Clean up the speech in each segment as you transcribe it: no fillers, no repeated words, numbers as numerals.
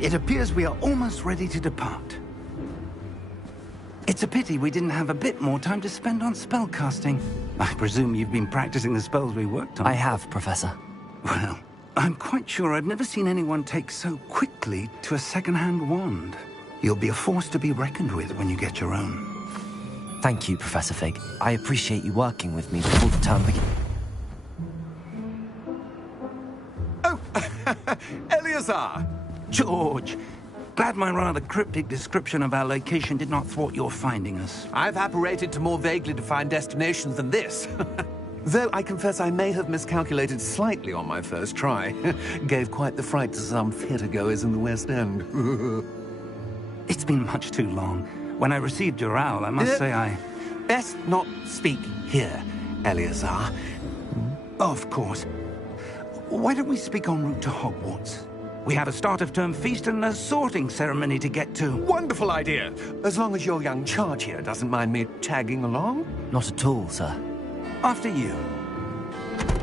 It appears we are almost ready to depart. It's a pity we didn't have a bit more time to spend on spellcasting. I presume you've been practicing the spells we worked on. I have, Professor. Well, I'm quite sure I've never seen anyone take so quickly to a second-hand wand. You'll be a force to be reckoned with when you get your own. Thank you, Professor Fig. I appreciate you working with me before the term begins. Oh, Eleazar! George, glad my rather cryptic description of our location did not thwart your finding us. I've apparated to more vaguely defined destinations than this. Though I confess I may have miscalculated slightly on my first try. Gave quite the fright to some theatre-goers in the West End. It's been much too long. When I received your owl, I must say I... Best not speak here, Eleazar. Of course. Why don't we speak en route to Hogwarts? We have a start-of-term feast and a sorting ceremony to get to. Wonderful idea! As long as your young charge here doesn't mind me tagging along. Not at all, sir. After you.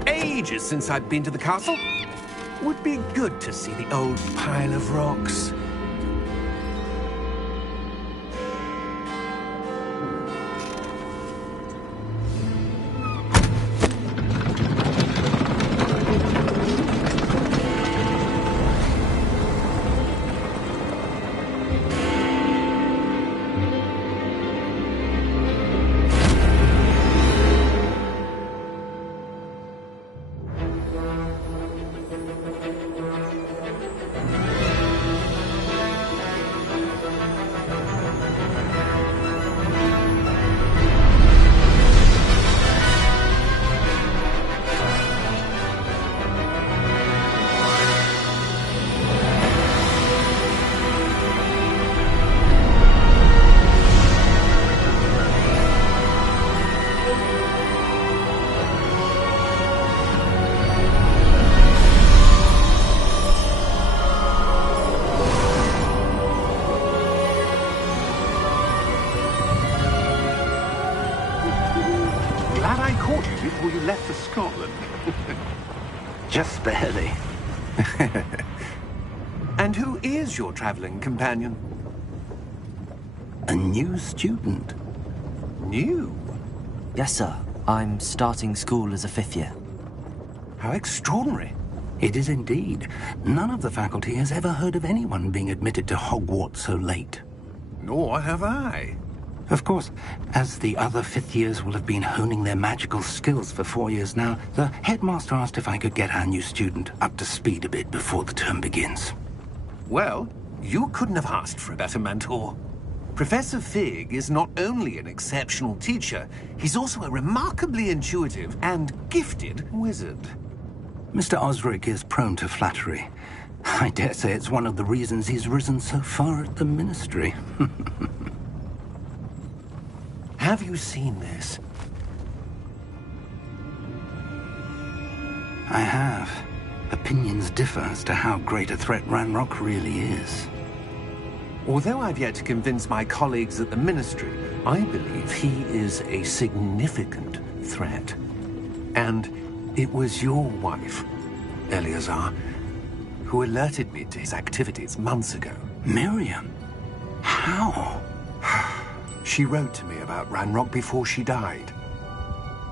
Ages since I've been to the castle. Would be good to see the old pile of rocks. Before you left for Scotland. Just barely. And who is your traveling companion? A new student. New? Yes, sir. I'm starting school as a 5th year. How extraordinary. It is indeed. None of the faculty has ever heard of anyone being admitted to Hogwarts so late. Nor have I. Of course, as the other fifth years will have been honing their magical skills for 4 years now, the headmaster asked if I could get our new student up to speed a bit before the term begins. Well, you couldn't have asked for a better mentor. Professor Fig is not only an exceptional teacher, he's also a remarkably intuitive and gifted wizard. Mr. Osric is prone to flattery. I dare say it's one of the reasons he's risen so far at the Ministry. Have you seen this? I have. Opinions differ as to how great a threat Ranrock really is. Although I've yet to convince my colleagues at the Ministry, I believe he is a significant threat. And it was your wife, Eleazar, who alerted me to his activities months ago. Miriam? How? She wrote to me about Ranrock before she died,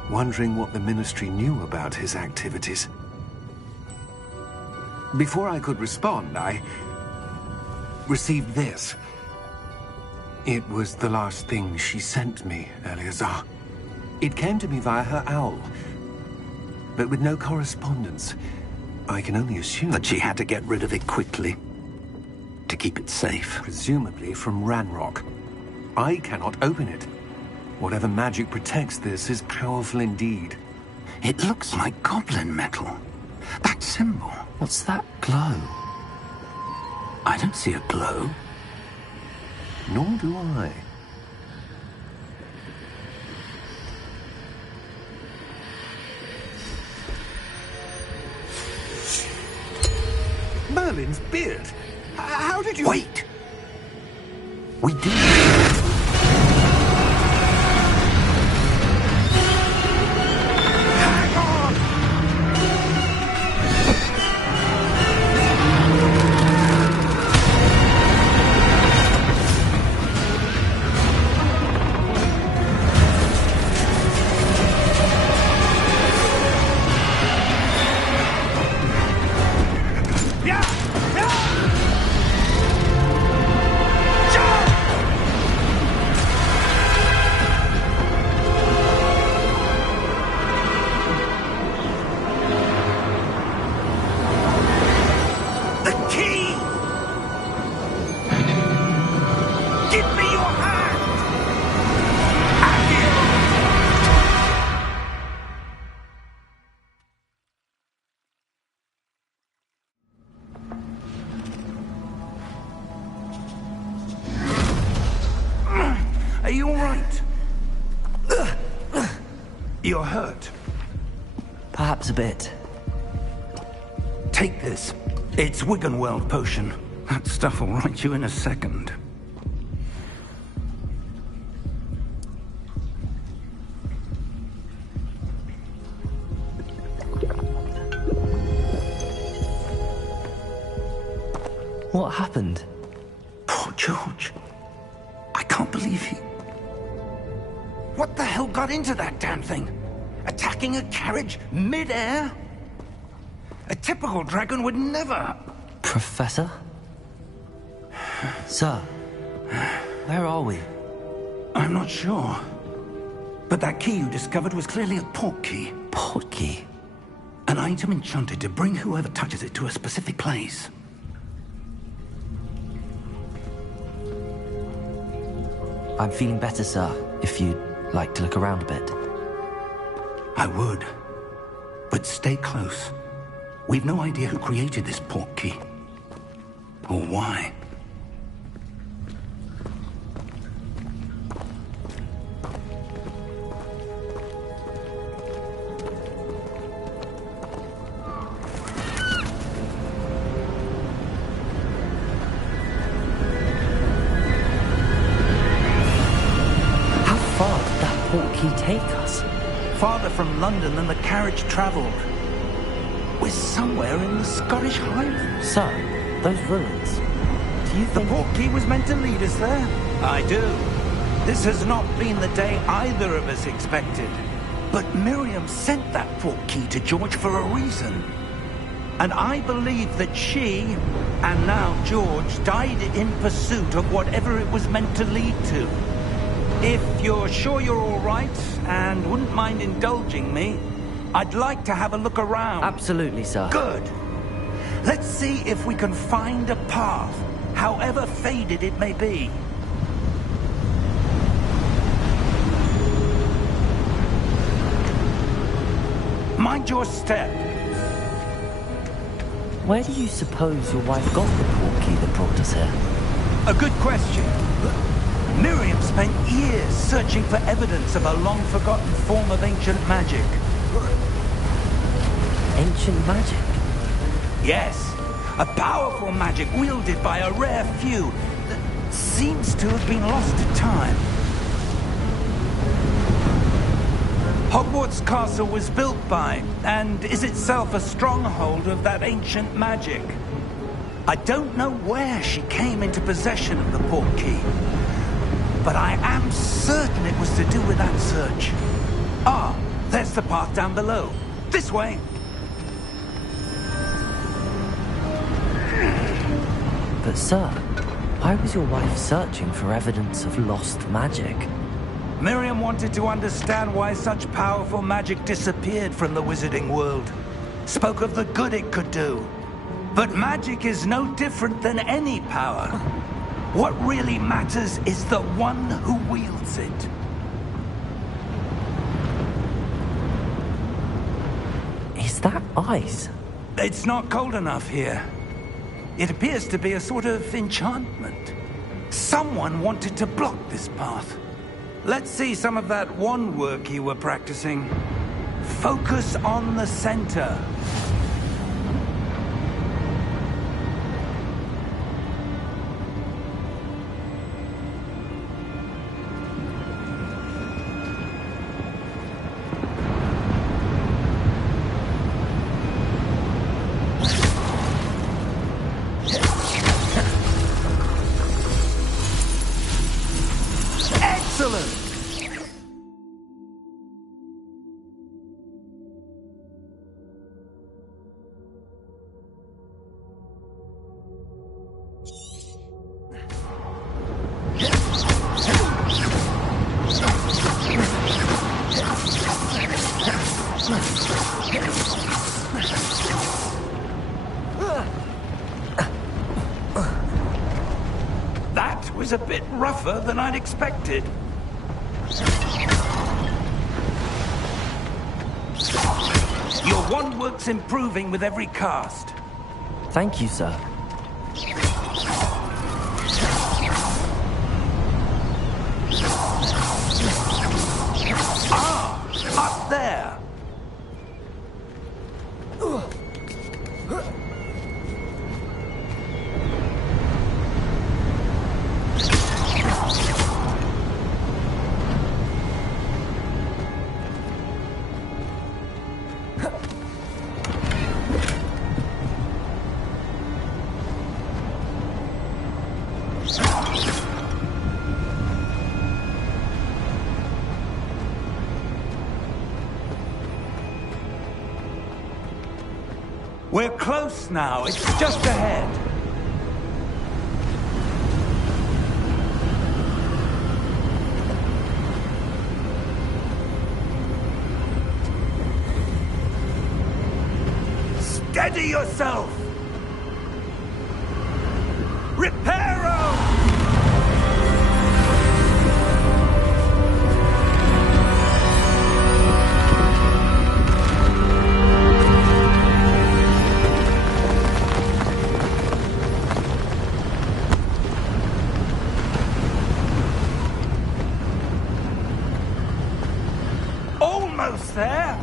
wondering what the Ministry knew about his activities. Before I could respond, I received this. It was the last thing she sent me, Eleazar. It came to me via her owl, but with no correspondence. I can only assume That she had to get rid of it quickly, to keep it safe. presumably from Ranrock. I cannot open it. Whatever magic protects this is powerful indeed. It looks like goblin metal. That symbol. What's that glow? I don't see a glow. Nor do I. Merlin's beard. How did you... Wait! We did. Hang on! Are you all right? You're hurt. Perhaps a bit. Take this. It's Wiggenweld potion. That stuff will right you in a second. What happened? Poor George. I can't believe he... What the hell got into that damn thing? Attacking a carriage mid-air? A typical dragon would never... Professor? Sir, where are we? I'm not sure. But that key you discovered was clearly a port key. Port key? An item enchanted to bring whoever touches it to a specific place. I'm feeling better, sir, if you'd like to look around a bit. I would. But stay close. We've no idea who created this port key. Or why. How far did that port key take us? Farther from London than the carriage traveled. We're somewhere in the Scottish Highlands. Sir, those ruins. Do you The think... port key was meant to lead us there? I do. This has not been the day either of us expected. But Miriam sent that port key to George for a reason. And I believe that she, and now George, died in pursuit of whatever it was meant to lead to. If you're sure you're all right, and wouldn't mind indulging me, I'd like to have a look around. Absolutely, sir. Good. Let's see if we can find a path, however faded it may be. Mind your step. Where do you suppose your wife got the portkey that brought us here? A good question. Miriam spent years searching for evidence of a long-forgotten form of ancient magic. Ancient magic? Yes, a powerful magic wielded by a rare few that seems to have been lost to time. Hogwarts Castle was built by, and is itself a stronghold of that ancient magic. I don't know where she came into possession of the portkey, but I am certain it was to do with that search. Ah, there's the path down below. This way. But sir, why was your wife searching for evidence of lost magic? Miriam wanted to understand why such powerful magic disappeared from the wizarding world. Spoke of the good it could do. But magic is no different than any power. What really matters is the one who wields it. Is that ice? It's not cold enough here. It appears to be a sort of enchantment. Someone wanted to block this path. Let's see some of that wand work you were practicing. Focus on the center. Excellent! That was a bit rougher than I'd expected. Your wand work's improving with every cast. Thank you, sir. Ah! Up there! We're close now. It's just ahead. Steady yourself! Reparo! Almost there!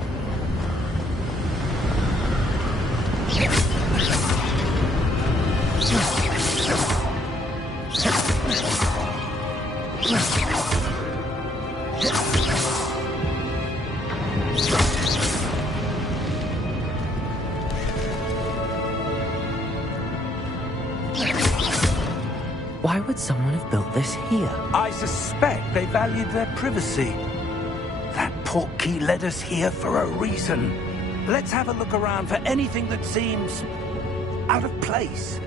Why would someone have built this here? I suspect they valued their privacy. That portkey led us here for a reason. Let's have a look around for anything that seems out of place.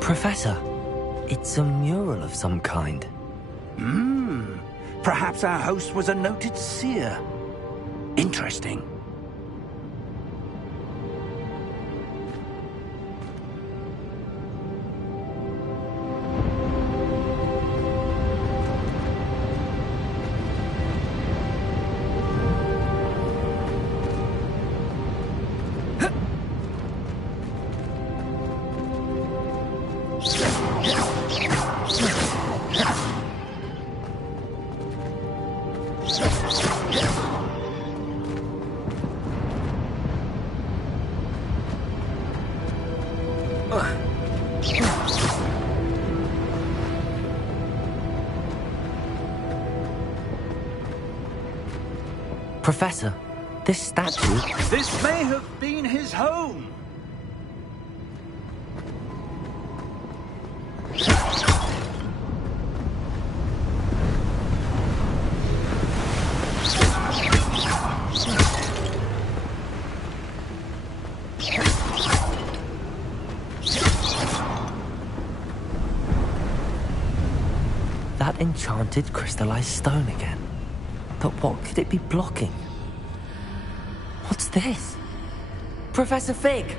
Professor, it's a mural of some kind. Perhaps our host was a noted seer. Interesting. Professor, this statue... This may have been his home. That enchanted crystallized stone again. But what could it be blocking? What's this? Professor Fig!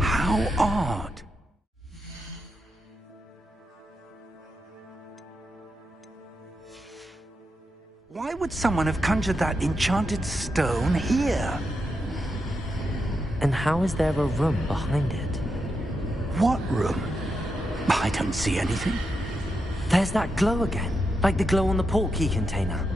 How odd. Why would someone have conjured that enchanted stone here? And how is there a room behind it? What room? I don't see anything. There's that glow again, like the glow on the portkey container.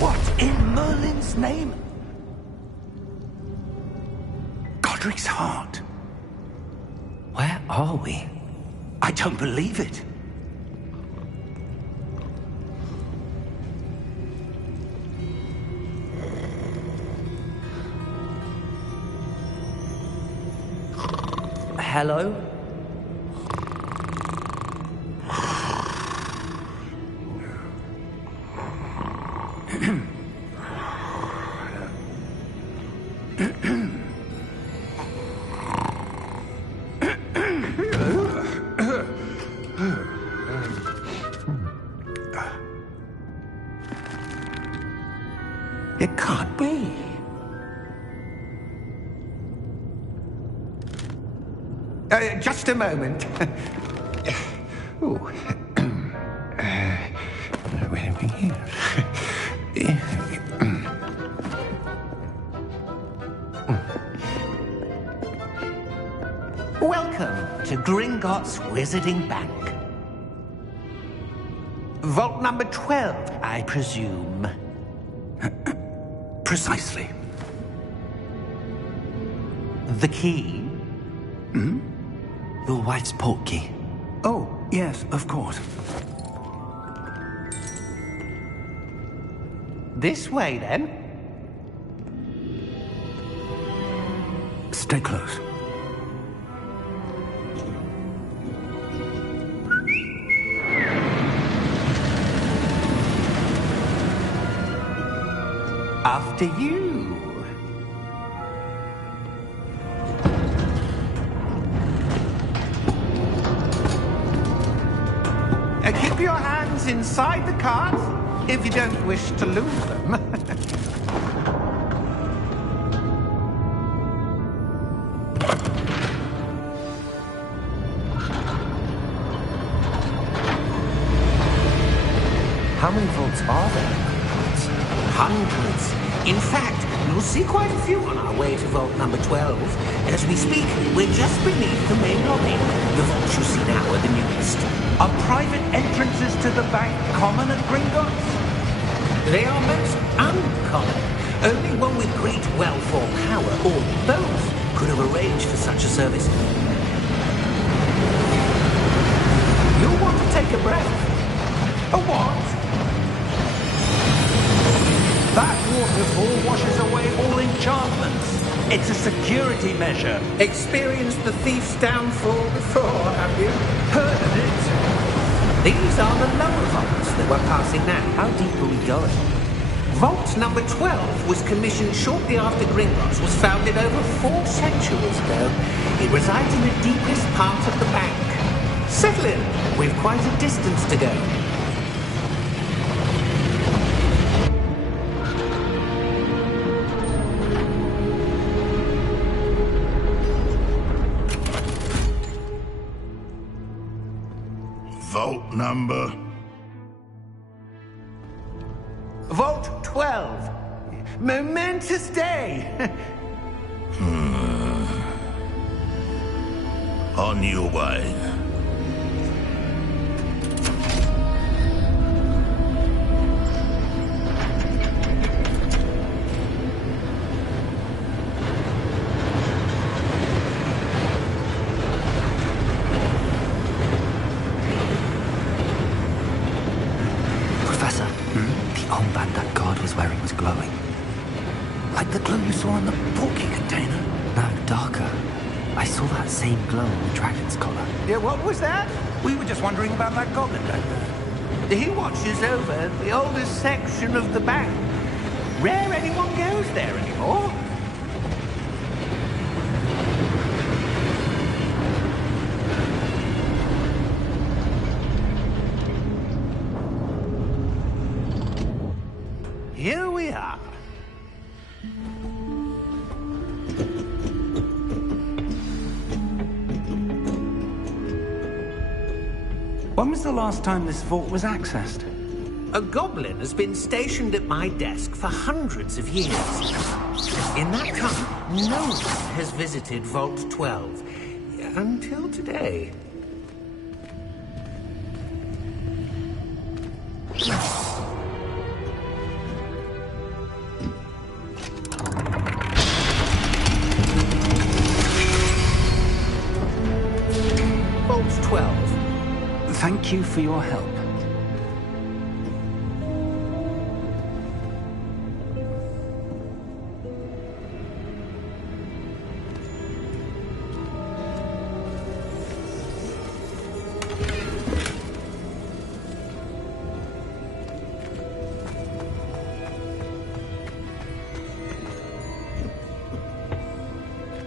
What in Merlin's name? Godric's heart. Where are we? I don't believe it. Hello? It can't be. Just a moment. Oh. Where are we here? Welcome to Gringotts Wizarding Bank. Vault number 12, I presume. Precisely. The key? Your wife's portkey. Oh, yes, of course. This way, then. Stay close. After you. Keep your hands inside the cart if you don't wish to lose them. How many vaults are there? Hundreds. In fact, you'll see quite a few on our way to vault number 12. As we speak, we're just beneath the main lobby. The vaults you see now are the newest. Are private entrances to the bank common at Gringotts? They are most uncommon. Only one with great wealth or power, or both, could have arranged for such a service. You'll want to take a breath. A what? That waterfall washes away all enchantments. It's a security measure. Experienced the thief's downfall before, have you? Heard of it? These are the lower vaults that we're passing now. How deep are we going? Vault number 12 was commissioned shortly after Gringotts was founded over 4 centuries ago. It resides in the deepest part of the bank. Settle in. We've quite a distance to go. Vault number? Vault 12. Momentous day. On your way. Professor, the armband that guard was wearing was glowing. Like the glow you saw on the porky container? No, darker. I saw that same glow on the dragon's collar. Yeah, what was that? We were just wondering about that goblin back there. He watches over the oldest section of the bank. Rare anyone goes there anymore. Here we are. When was the last time this vault was accessed? A goblin has been stationed at my desk for hundreds of years. In that time, no one has visited Vault 12. Until today. Vault 12. Thank you for your help.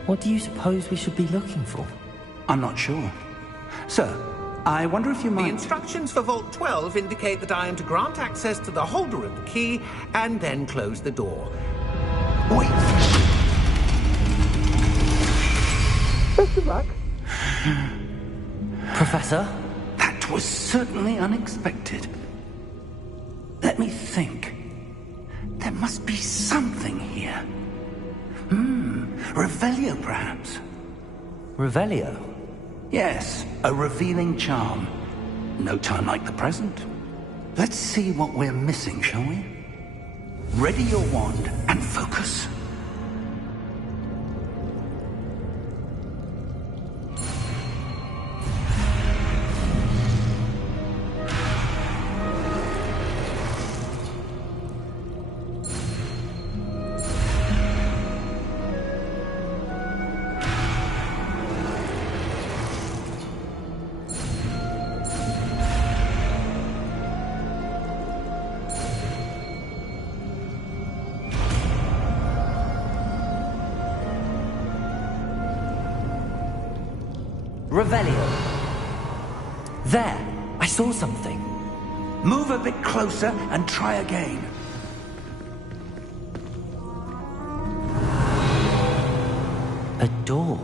What do you suppose we should be looking for? I'm not sure. Sir, I wonder if you The might... instructions for Vault 12 indicate that I am to grant access to the holder of the key and then close the door. Wait! Best of luck. Professor? That was certainly unexpected. Let me think. There must be something here. Revelio, perhaps? Revelio? Yes, a revealing charm. No time like the present. Let's see what we're missing, shall we? Ready your wand and focus. Revelio. There! I saw something. Move a bit closer and try again. A door.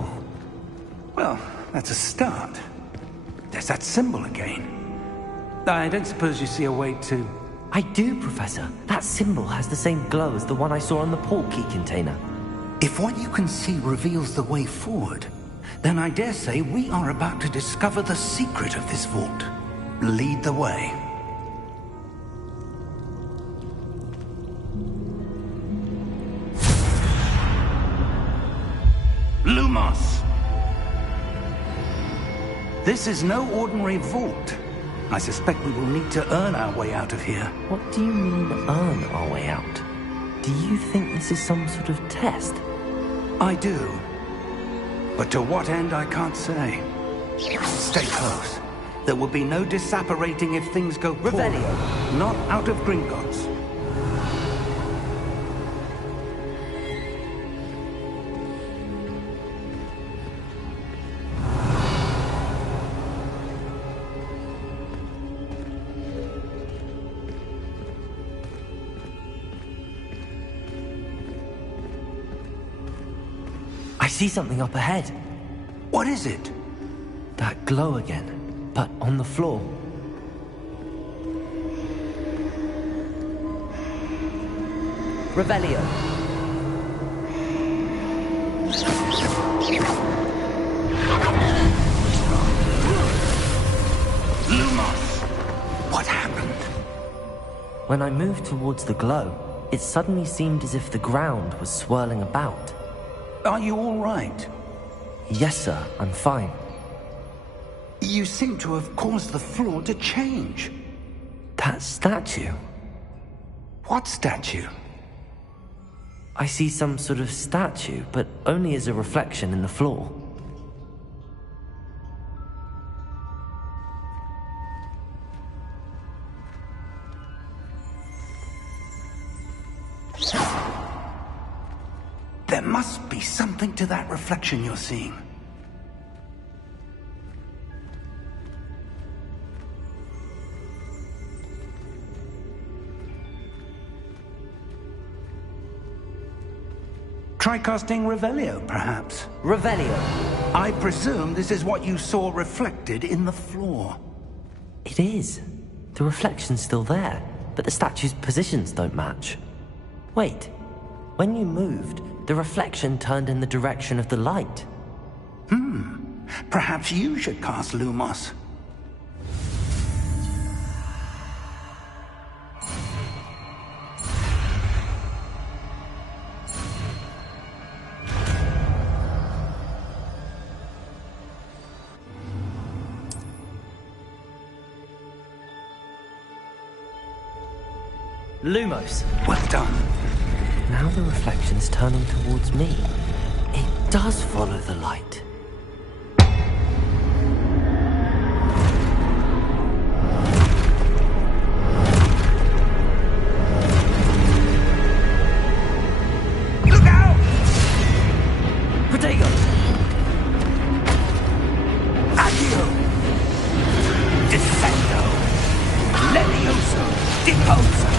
Well, that's a start. There's that symbol again. I don't suppose you see a way to... I do, Professor. That symbol has the same glow as the one I saw on the port key container. If what you can see reveals the way forward, then I dare say we are about to discover the secret of this vault. Lead the way. Lumos! This is no ordinary vault. I suspect we will need to earn our way out of here. What do you mean, earn our way out? Do you think this is some sort of test? I do. But to what end, I can't say. Stay close. There will be no disapparating if things go poorly. Revelio. Not out of Gringotts. I see something up ahead. What is it? That glow again, but on the floor. Revelio. Lumos! What happened? When I moved towards the glow, it suddenly seemed as if the ground was swirling about. Are you all right? Yes, sir, I'm fine. You seem to have caused the floor to change. That statue? What statue? I see some sort of statue, but only as a reflection in the floor. There must be something to that reflection you're seeing. Try casting Revelio, perhaps. Revelio. I presume this is what you saw reflected in the floor. It is. The reflection's still there, but the statue's positions don't match. Wait. When you moved, the reflection turned in the direction of the light. Perhaps you should cast Lumos. Lumos. Well done. Now the reflection's turning towards me. It does follow the light. Look out! Protego! Addio! Descendo! Levioso! Deposo!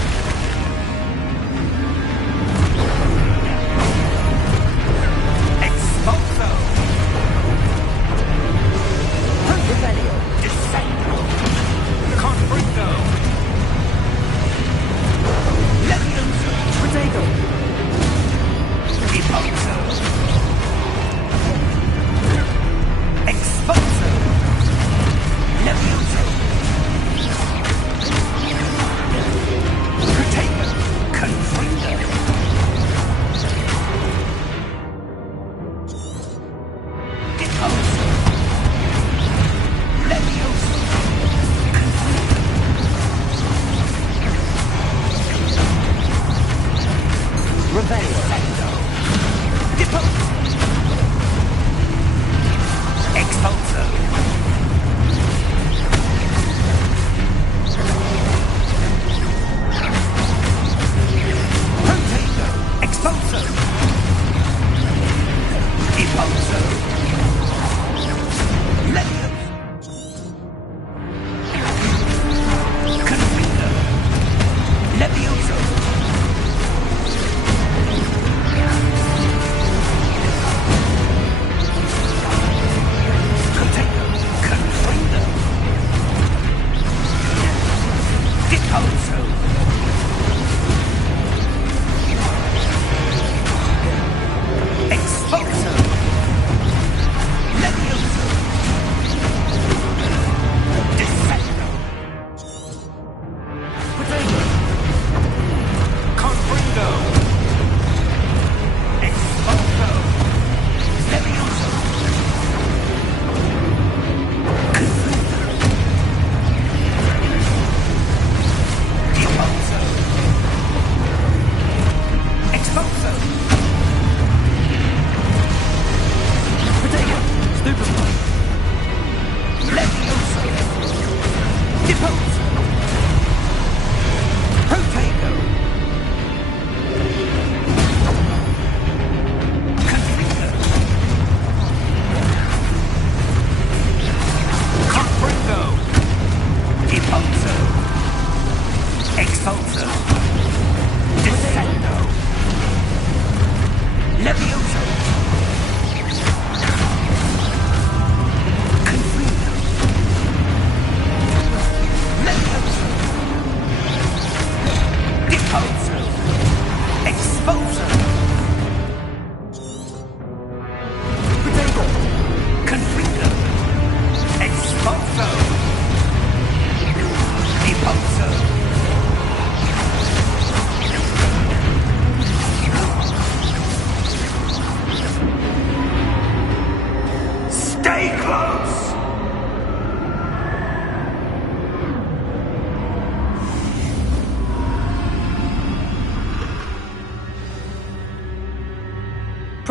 Let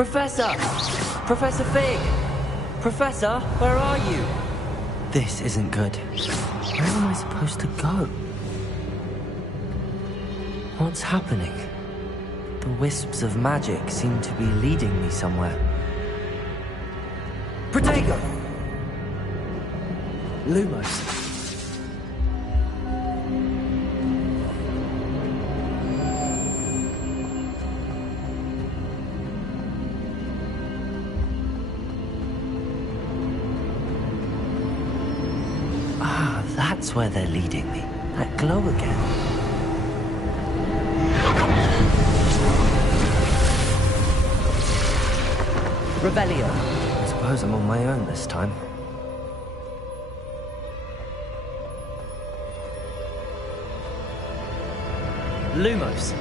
Professor! Professor Fig! Professor, where are you? This isn't good. Where am I supposed to go? What's happening? The wisps of magic seem to be leading me somewhere. Protego! Lumos. Ah, that's where they're leading me. That glow again. Revelio. I suppose I'm on my own this time. Lumos.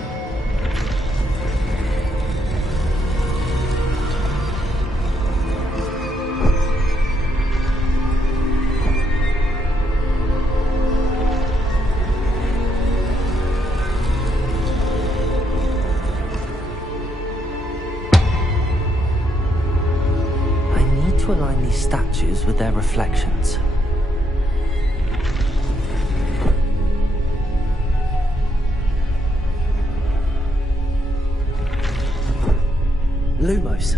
Align these statues with their reflections. Lumos.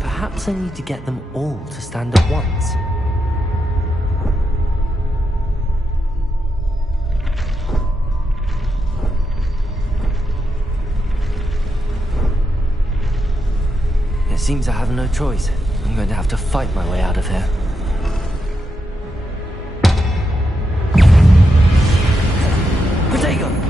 Perhaps I need to get them all to stand at once. It seems I have no choice. I'm going to have to fight my way out of here. Protego!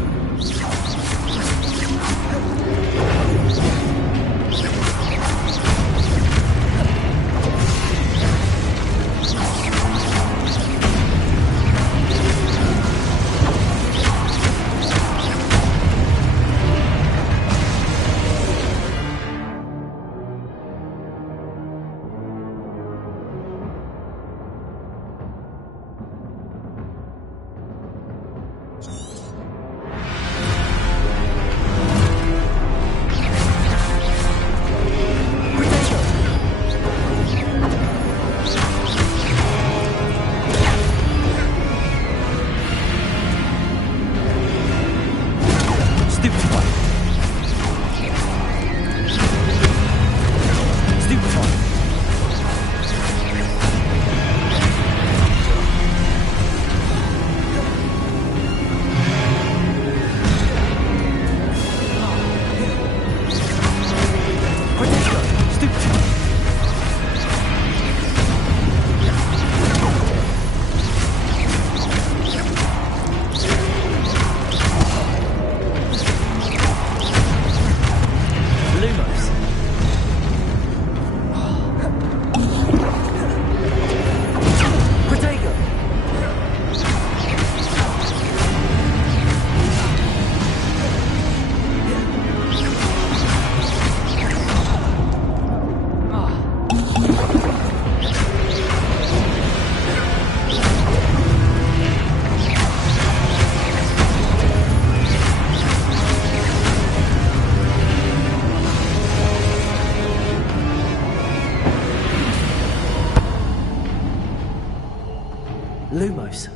Lumos.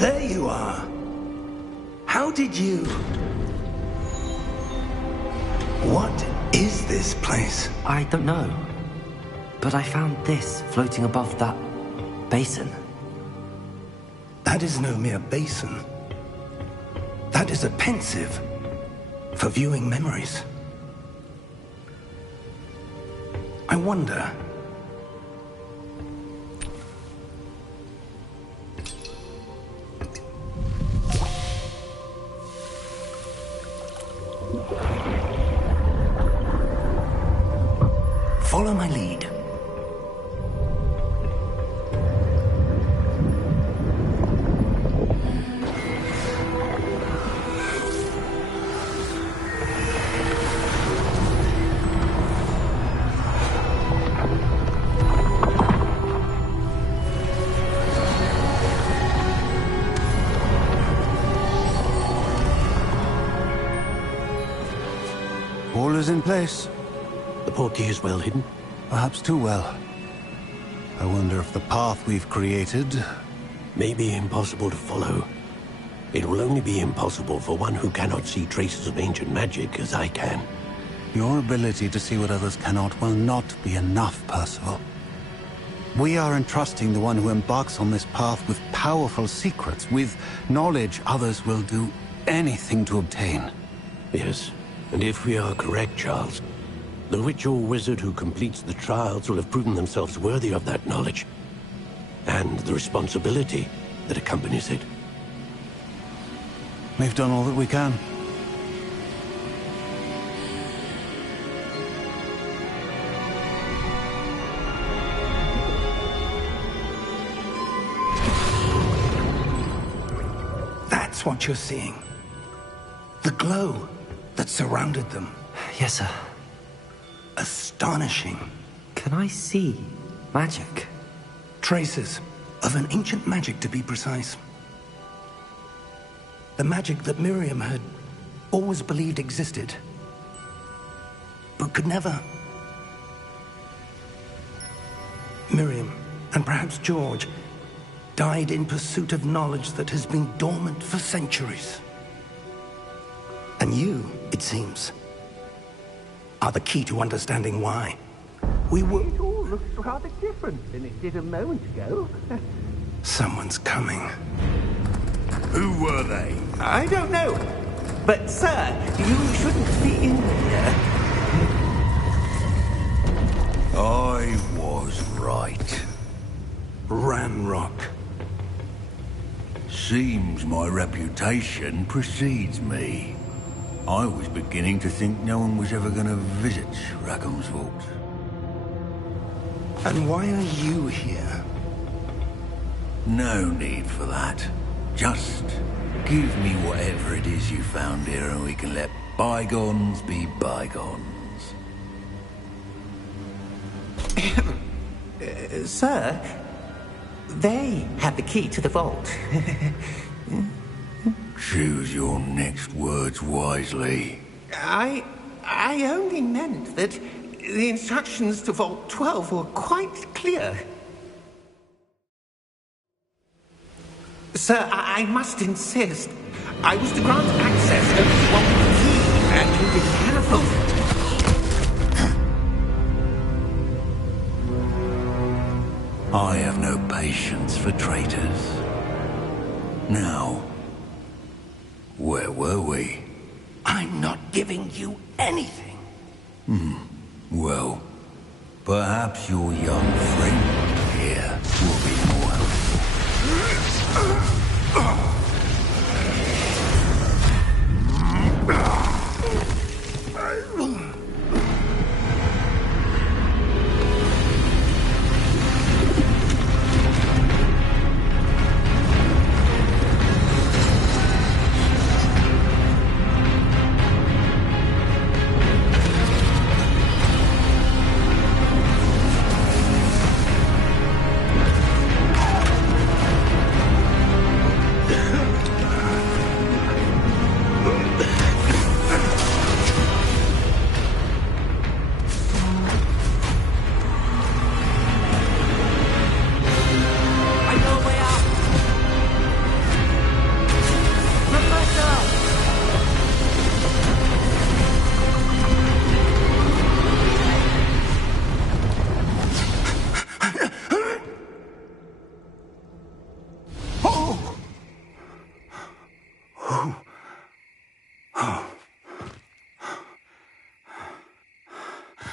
There you are. How did you... What is this place? I don't know. But I found this floating above that basin. That is no mere basin. That is a pensive for viewing memories. I wonder... Follow my lead. All is in place. The portkey is well hidden. Perhaps too well. I wonder if the path we've created... May be impossible to follow. It will only be impossible for one who cannot see traces of ancient magic as I can. Your ability to see what others cannot will not be enough, Percival. We are entrusting the one who embarks on this path with powerful secrets, with knowledge others will do anything to obtain. Yes, and if we are correct, Charles, the witch or wizard who completes the trials will have proven themselves worthy of that knowledge, and the responsibility that accompanies it. We've done all that we can. That's what you're seeing. The glow that surrounded them. Yes, sir. Astonishing. Can I see magic? Traces of an ancient magic, to be precise. The magic that Miriam had always believed existed, but could never. Miriam, and perhaps George, died in pursuit of knowledge that has been dormant for centuries. And you, it seems, are the key to understanding why. We were... It all looks rather different than it did a moment ago. Someone's coming. Who were they? I don't know. But, sir, you shouldn't be in here. I was right. Ranrock. Seems my reputation precedes me. I was beginning to think no one was ever going to visit Rackham's Vault. And why are you here? No need for that. Just give me whatever it is you found here and we can let bygones be bygones. Sir, they have the key to the vault. Choose your next words wisely. I only meant that the instructions to Vault 12 were quite clear. Sir, I must insist. I was to grant access only to one key, and you didn't have them. I have no patience for traitors. Now, where were we? I'm not giving you anything. Well, perhaps your young friend here will be more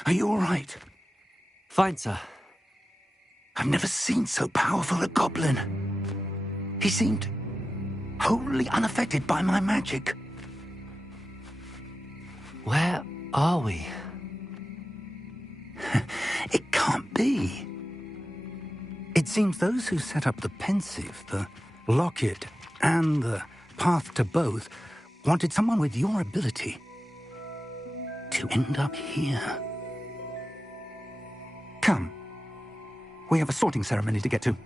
Are you all right? Fine, sir. I've never seen so powerful a goblin. He seemed wholly unaffected by my magic. Where are we? It can't be. It seems those who set up the pensive, the locket, and the path to both wanted someone with your ability to end up here. Come. We have a sorting ceremony to get to.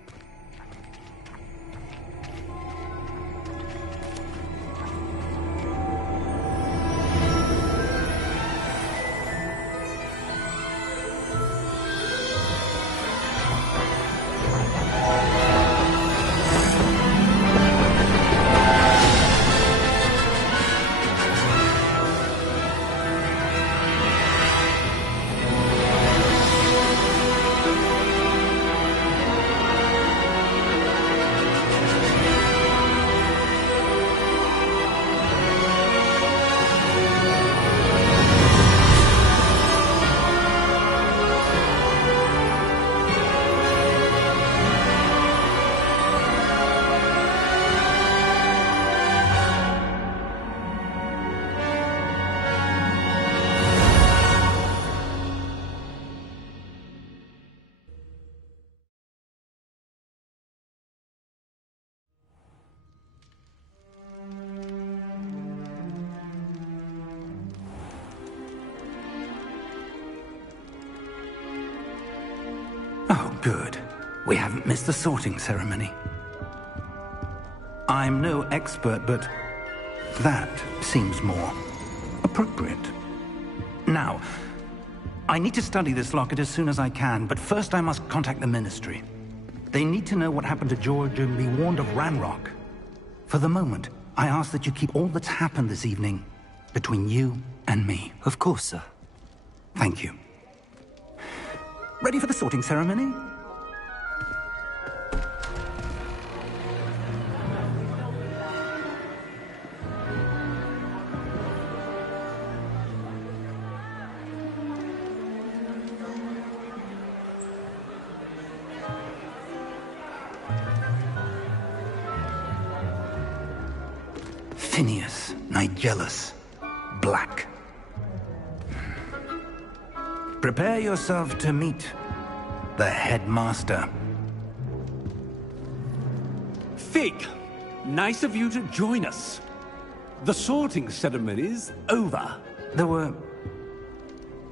Oh, good. We haven't missed the sorting ceremony. I'm no expert, but that seems more appropriate. Now, I need to study this locket as soon as I can, but first I must contact the Ministry. They need to know what happened to George and be warned of Ranrock. For the moment, I ask that you keep all that's happened this evening between you and me. Of course, sir. Thank you. Ready for the sorting ceremony? Phineas, Nigellus, Black. Prepare yourself to meet the headmaster. Fig, nice of you to join us. The sorting ceremony's over. There were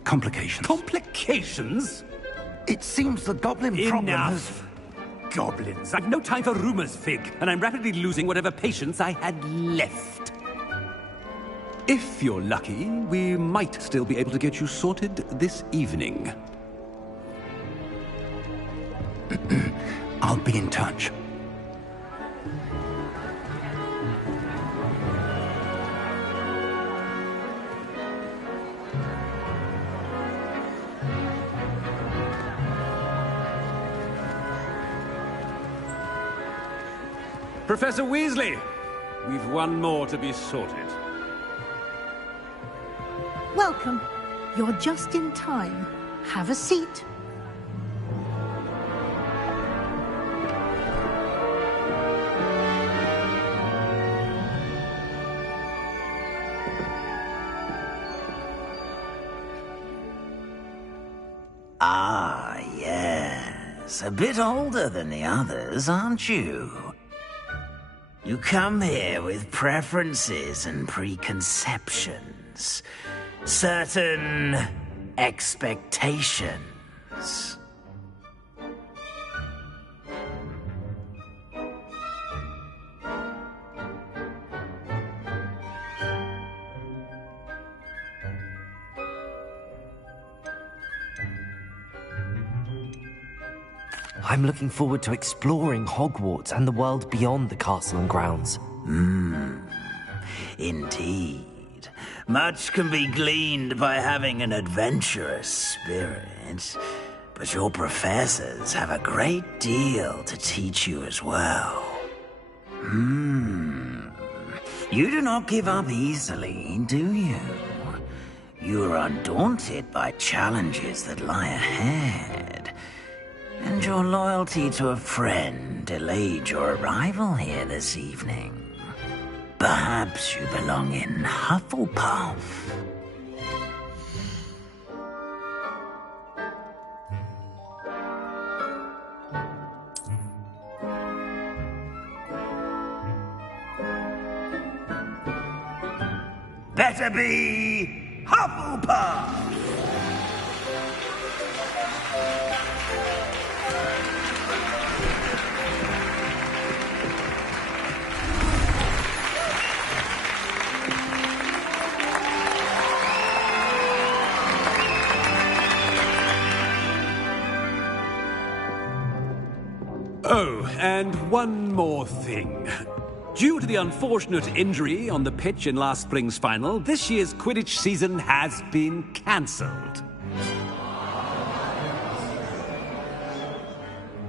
complications. Complications? It seems the goblin problem has... Enough! Goblins. I've no time for rumors, Fig, and I'm rapidly losing whatever patience I had left. If you're lucky, we might still be able to get you sorted this evening. I'll be in touch. Professor Weasley, we've one more to be sorted. Welcome. You're just in time. Have a seat. Ah, yes. A bit older than the others, aren't you? You come here with preferences and preconceptions. Certain expectations. I'm looking forward to exploring Hogwarts and the world beyond the castle and grounds. Indeed. Much can be gleaned by having an adventurous spirit, but your professors have a great deal to teach you as well. You do not give up easily, do you? you are undaunted by challenges that lie ahead, and your loyalty to a friend delayed your arrival here this evening. Perhaps you belong in Hufflepuff. Better be Hufflepuff! Oh, and one more thing. Due to the unfortunate injury on the pitch in last spring's final, this year's Quidditch season has been cancelled.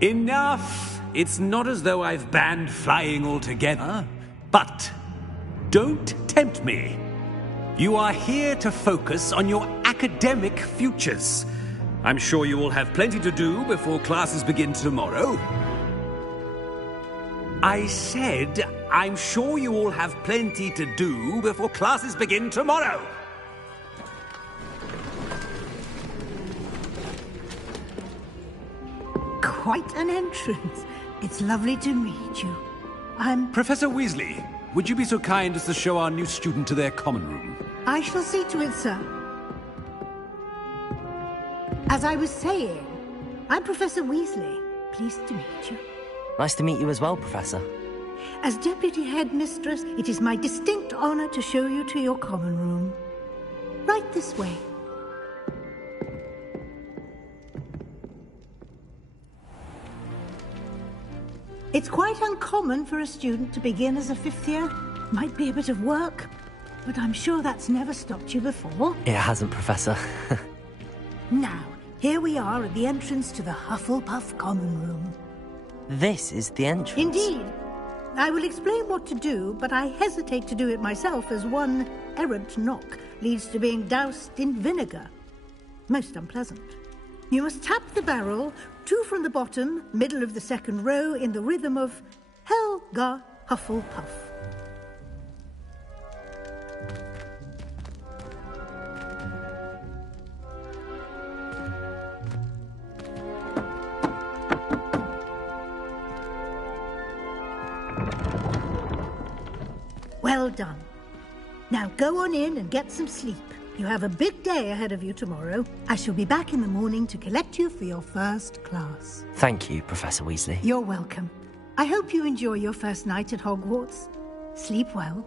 Enough! It's not as though I've banned flying altogether. But don't tempt me. You are here to focus on your academic futures. I'm sure you will have plenty to do before classes begin tomorrow. I said, I'm sure you all have plenty to do before classes begin tomorrow. Quite an entrance. It's lovely to meet you. I'm... Professor Weasley, would you be so kind as to show our new student to their common room? I shall see to it, sir. As I was saying, I'm Professor Weasley. Pleased to meet you. Nice to meet you as well, Professor. As Deputy Headmistress, it is my distinct honor to show you to your common room. Right this way. It's quite uncommon for a student to begin as a fifth year. Might be a bit of work, but I'm sure that's never stopped you before. It hasn't, Professor. Now, here we are at the entrance to the Hufflepuff common room. This is the entrance. Indeed. I will explain what to do, but I hesitate to do it myself as one errant knock leads to being doused in vinegar. Most unpleasant. You must tap the barrel, 2 from the bottom, middle of the second row, in the rhythm of Helga Hufflepuff. Well done. Now go on in and get some sleep. You have a big day ahead of you tomorrow. I shall be back in the morning to collect you for your first class. Thank you, Professor Weasley. You're welcome. I hope you enjoy your first night at Hogwarts. Sleep well.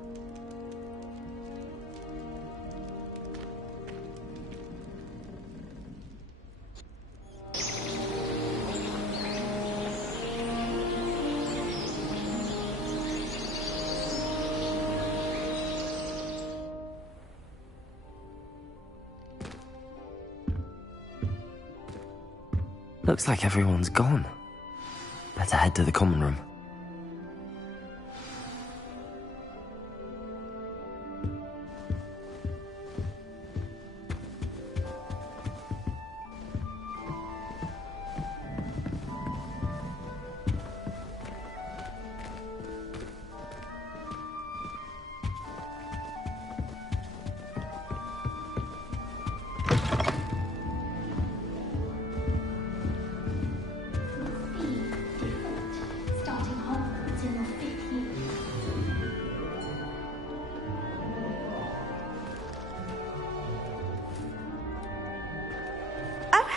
Looks like everyone's gone. Better head to the common room.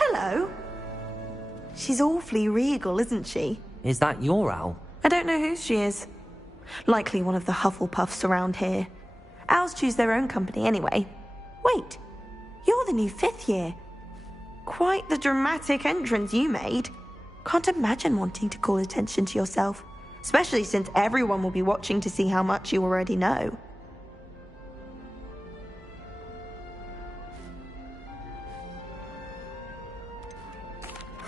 Hello. She's awfully regal, isn't she? Is that your owl? I don't know who she is. Likely one of the Hufflepuffs around here. Owls choose their own company anyway. Wait, you're the new 5th year. Quite the dramatic entrance you made. Can't imagine wanting to call attention to yourself, especially since everyone will be watching to see how much you already know.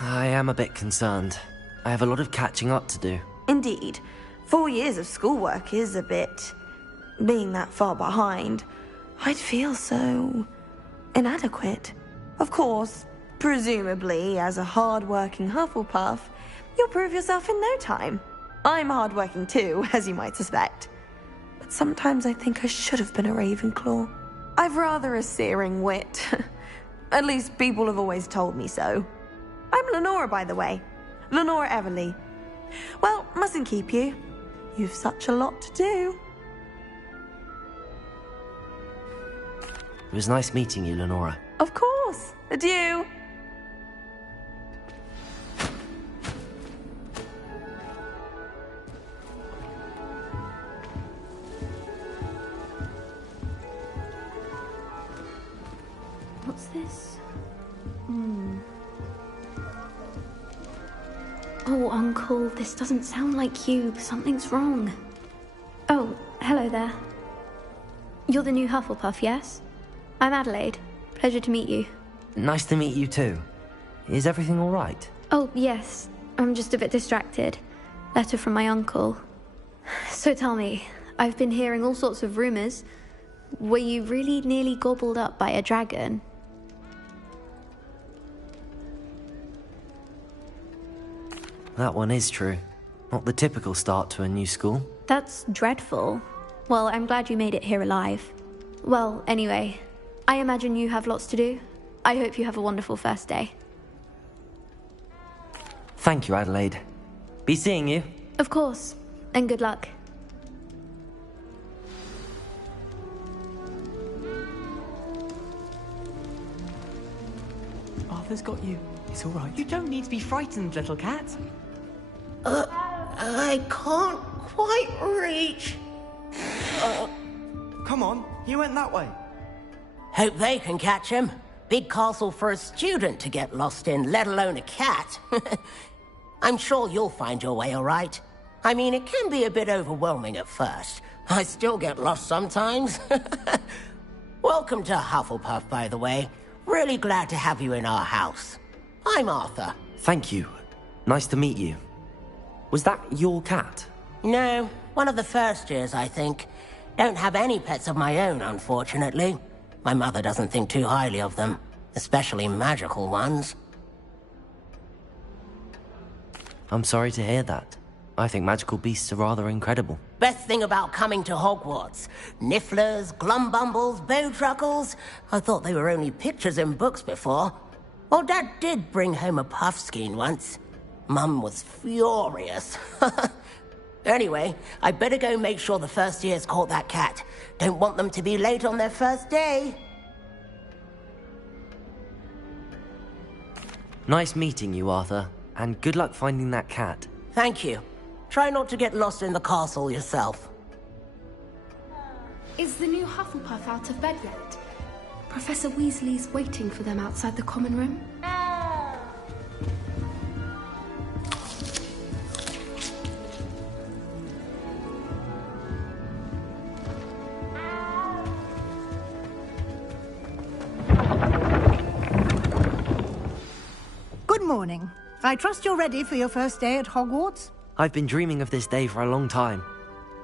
I am a bit concerned. I have a lot of catching up to do. Indeed. 4 years of schoolwork is a bit... Being that far behind, I'd feel so... Inadequate? Of course. Presumably, as a hard-working Hufflepuff, you'll prove yourself in no time. I'm hard-working too, as you might suspect. But sometimes I think I should have been a Ravenclaw. I've rather a searing wit. At least people have always told me so. I'm Lenora, by the way. Lenora Everly. Well, mustn't keep you. You've such a lot to do. It was nice meeting you, Lenora. Of course. Adieu. What's this? Oh, Uncle, this doesn't sound like you. Something's wrong. Oh, hello there. You're the new Hufflepuff, yes? I'm Adelaide. Pleasure to meet you. Nice to meet you too. Is everything all right? Oh, yes. I'm just a bit distracted. Letter from my uncle. So tell me, I've been hearing all sorts of rumors. Were you really nearly gobbled up by a dragon? That one is true. Not the typical start to a new school. That's dreadful. Well, I'm glad you made it here alive. Well, anyway, I imagine you have lots to do. I hope you have a wonderful first day. Thank you, Adelaide. Be seeing you. Of course, and good luck. Arthur's got you. It's all right. You don't need to be frightened, little cat. I can't quite reach. Come on, you went that way. Hope they can catch him. Big castle for a student to get lost in, let alone a cat. I'm sure you'll find your way all right. I mean, it can be a bit overwhelming at first. I still get lost sometimes. Welcome to Hufflepuff, by the way. Really glad to have you in our house. I'm Arthur. Thank you. Nice to meet you. Was that your cat? No, one of the first years, I think. Don't have any pets of my own, unfortunately. My mother doesn't think too highly of them, especially magical ones. I'm sorry to hear that. I think magical beasts are rather incredible. Best thing about coming to Hogwarts. Nifflers, Glumbumbles, Bowtruckles. I thought they were only pictures in books before. Well, Dad did bring home a Puffskein once. Mum was furious. Anyway, I better go make sure the first years caught that cat. Don't want them to be late on their first day. Nice meeting you, Arthur. And good luck finding that cat. Thank you. Try not to get lost in the castle yourself. Is the new Hufflepuff out of bed yet? Professor Weasley's waiting for them outside the common room. Good morning. I trust you're ready for your first day at Hogwarts? I've been dreaming of this day for a long time.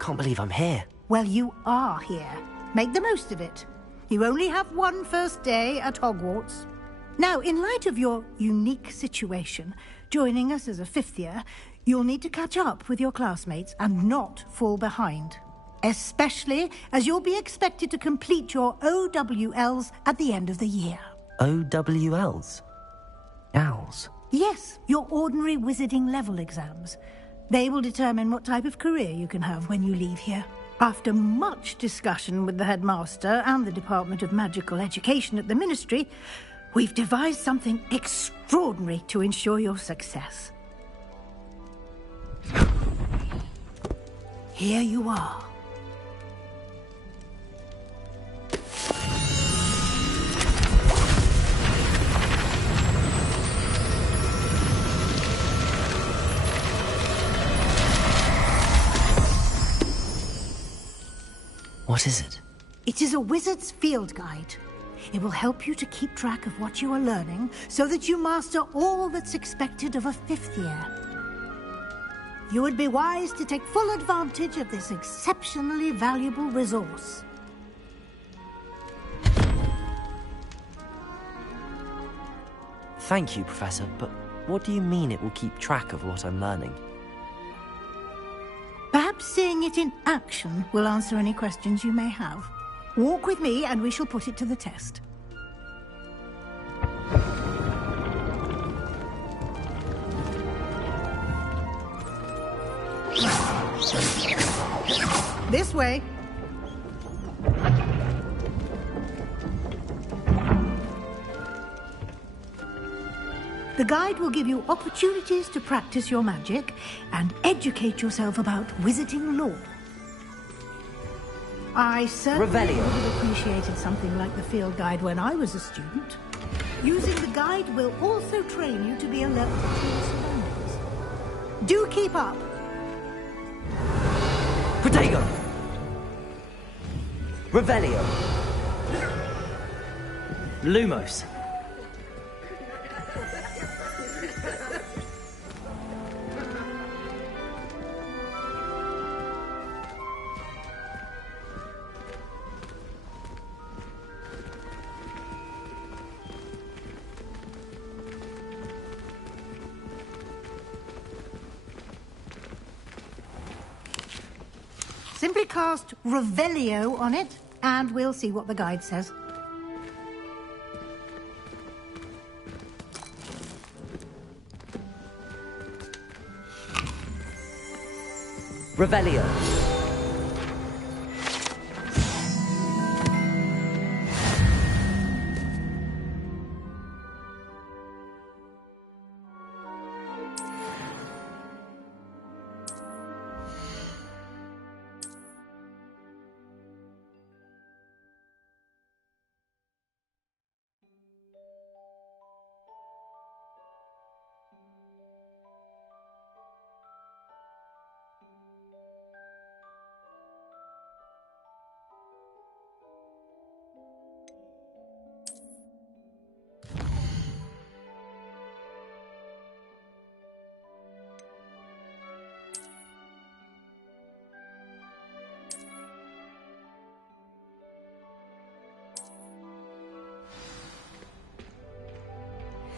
Can't believe I'm here. Well, you are here. Make the most of it. You only have one first day at Hogwarts. Now, in light of your unique situation, joining us as a fifth year, you'll need to catch up with your classmates and not fall behind. Especially as you'll be expected to complete your OWLs at the end of the year. OWLs? Owls? Yes, your ordinary wizarding level exams. They will determine what type of career you can have when you leave here. After much discussion with the headmaster and the Department of Magical Education at the Ministry, we've devised something extraordinary to ensure your success. Here you are. What is it? It is a wizard's field guide. It will help you to keep track of what you are learning so that you master all that's expected of a fifth year. You would be wise to take full advantage of this exceptionally valuable resource. Thank you, Professor, but what do you mean it will keep track of what I'm learning? Perhaps seeing it in action will answer any questions you may have. Walk with me and we shall put it to the test. This way. The guide will give you opportunities to practice your magic and educate yourself about wizarding lore. I certainly would have appreciated something like the field guide when I was a student. Using the guide will also train you to be alert to your surroundings. Do keep up. Protego! Revelio! Lumos! Simply cast Revelio on it, and we'll see what the guide says. Revelio.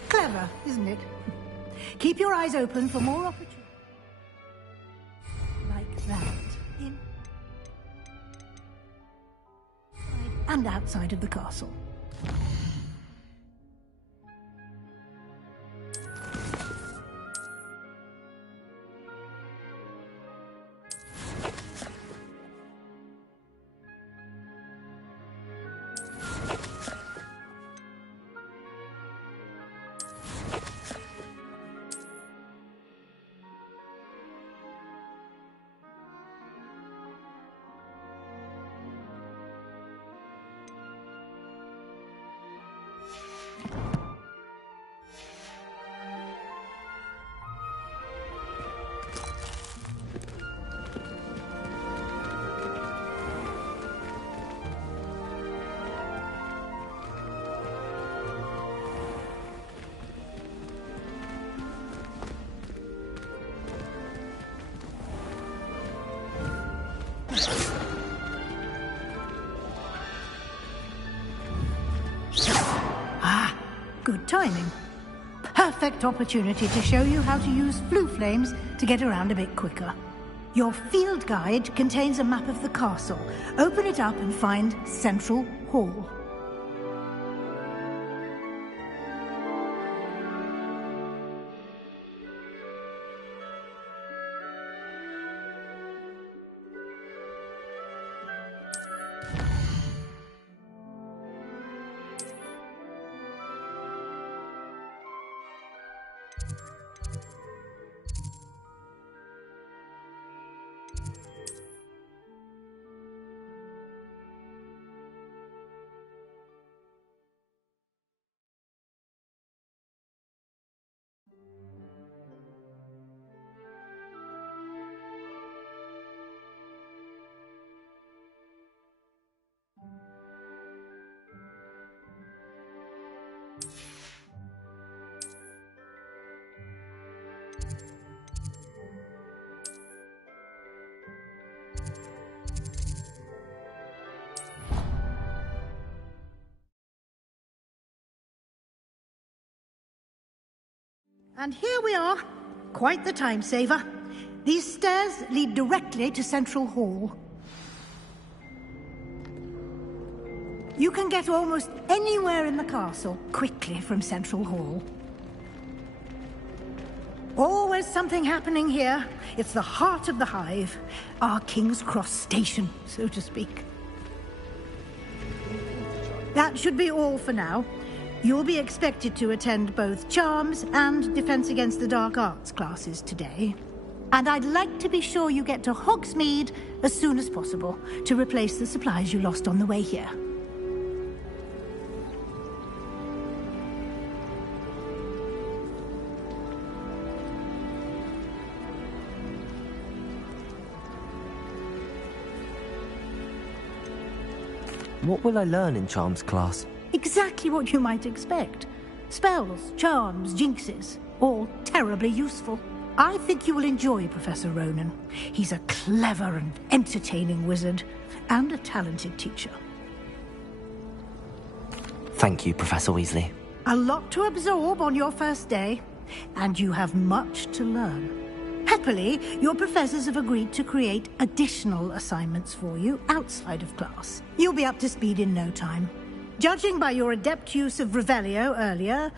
Clever, isn't it? Keep your eyes open for more opportunities. Like that. In and outside of the castle. Good timing. Perfect opportunity to show you how to use flue flames to get around a bit quicker. Your field guide contains a map of the castle. Open it up and find Central Hall. And here we are. Quite the time saver. These stairs lead directly to Central Hall. You can get almost anywhere in the castle quickly from Central Hall. Always something happening here. It's the heart of the Hive. Our King's Cross station, so to speak. That should be all for now. You'll be expected to attend both Charms and Defense Against the Dark Arts classes today. And I'd like to be sure you get to Hogsmeade as soon as possible to replace the supplies you lost on the way here. What will I learn in Charms class? Exactly what you might expect. Spells, charms, jinxes, all terribly useful. I think you will enjoy Professor Ronan. He's a clever and entertaining wizard, and a talented teacher. Thank you, Professor Weasley. A lot to absorb on your first day, and you have much to learn. Happily, your professors have agreed to create additional assignments for you outside of class. You'll be up to speed in no time. Judging by your adept use of Revelio earlier,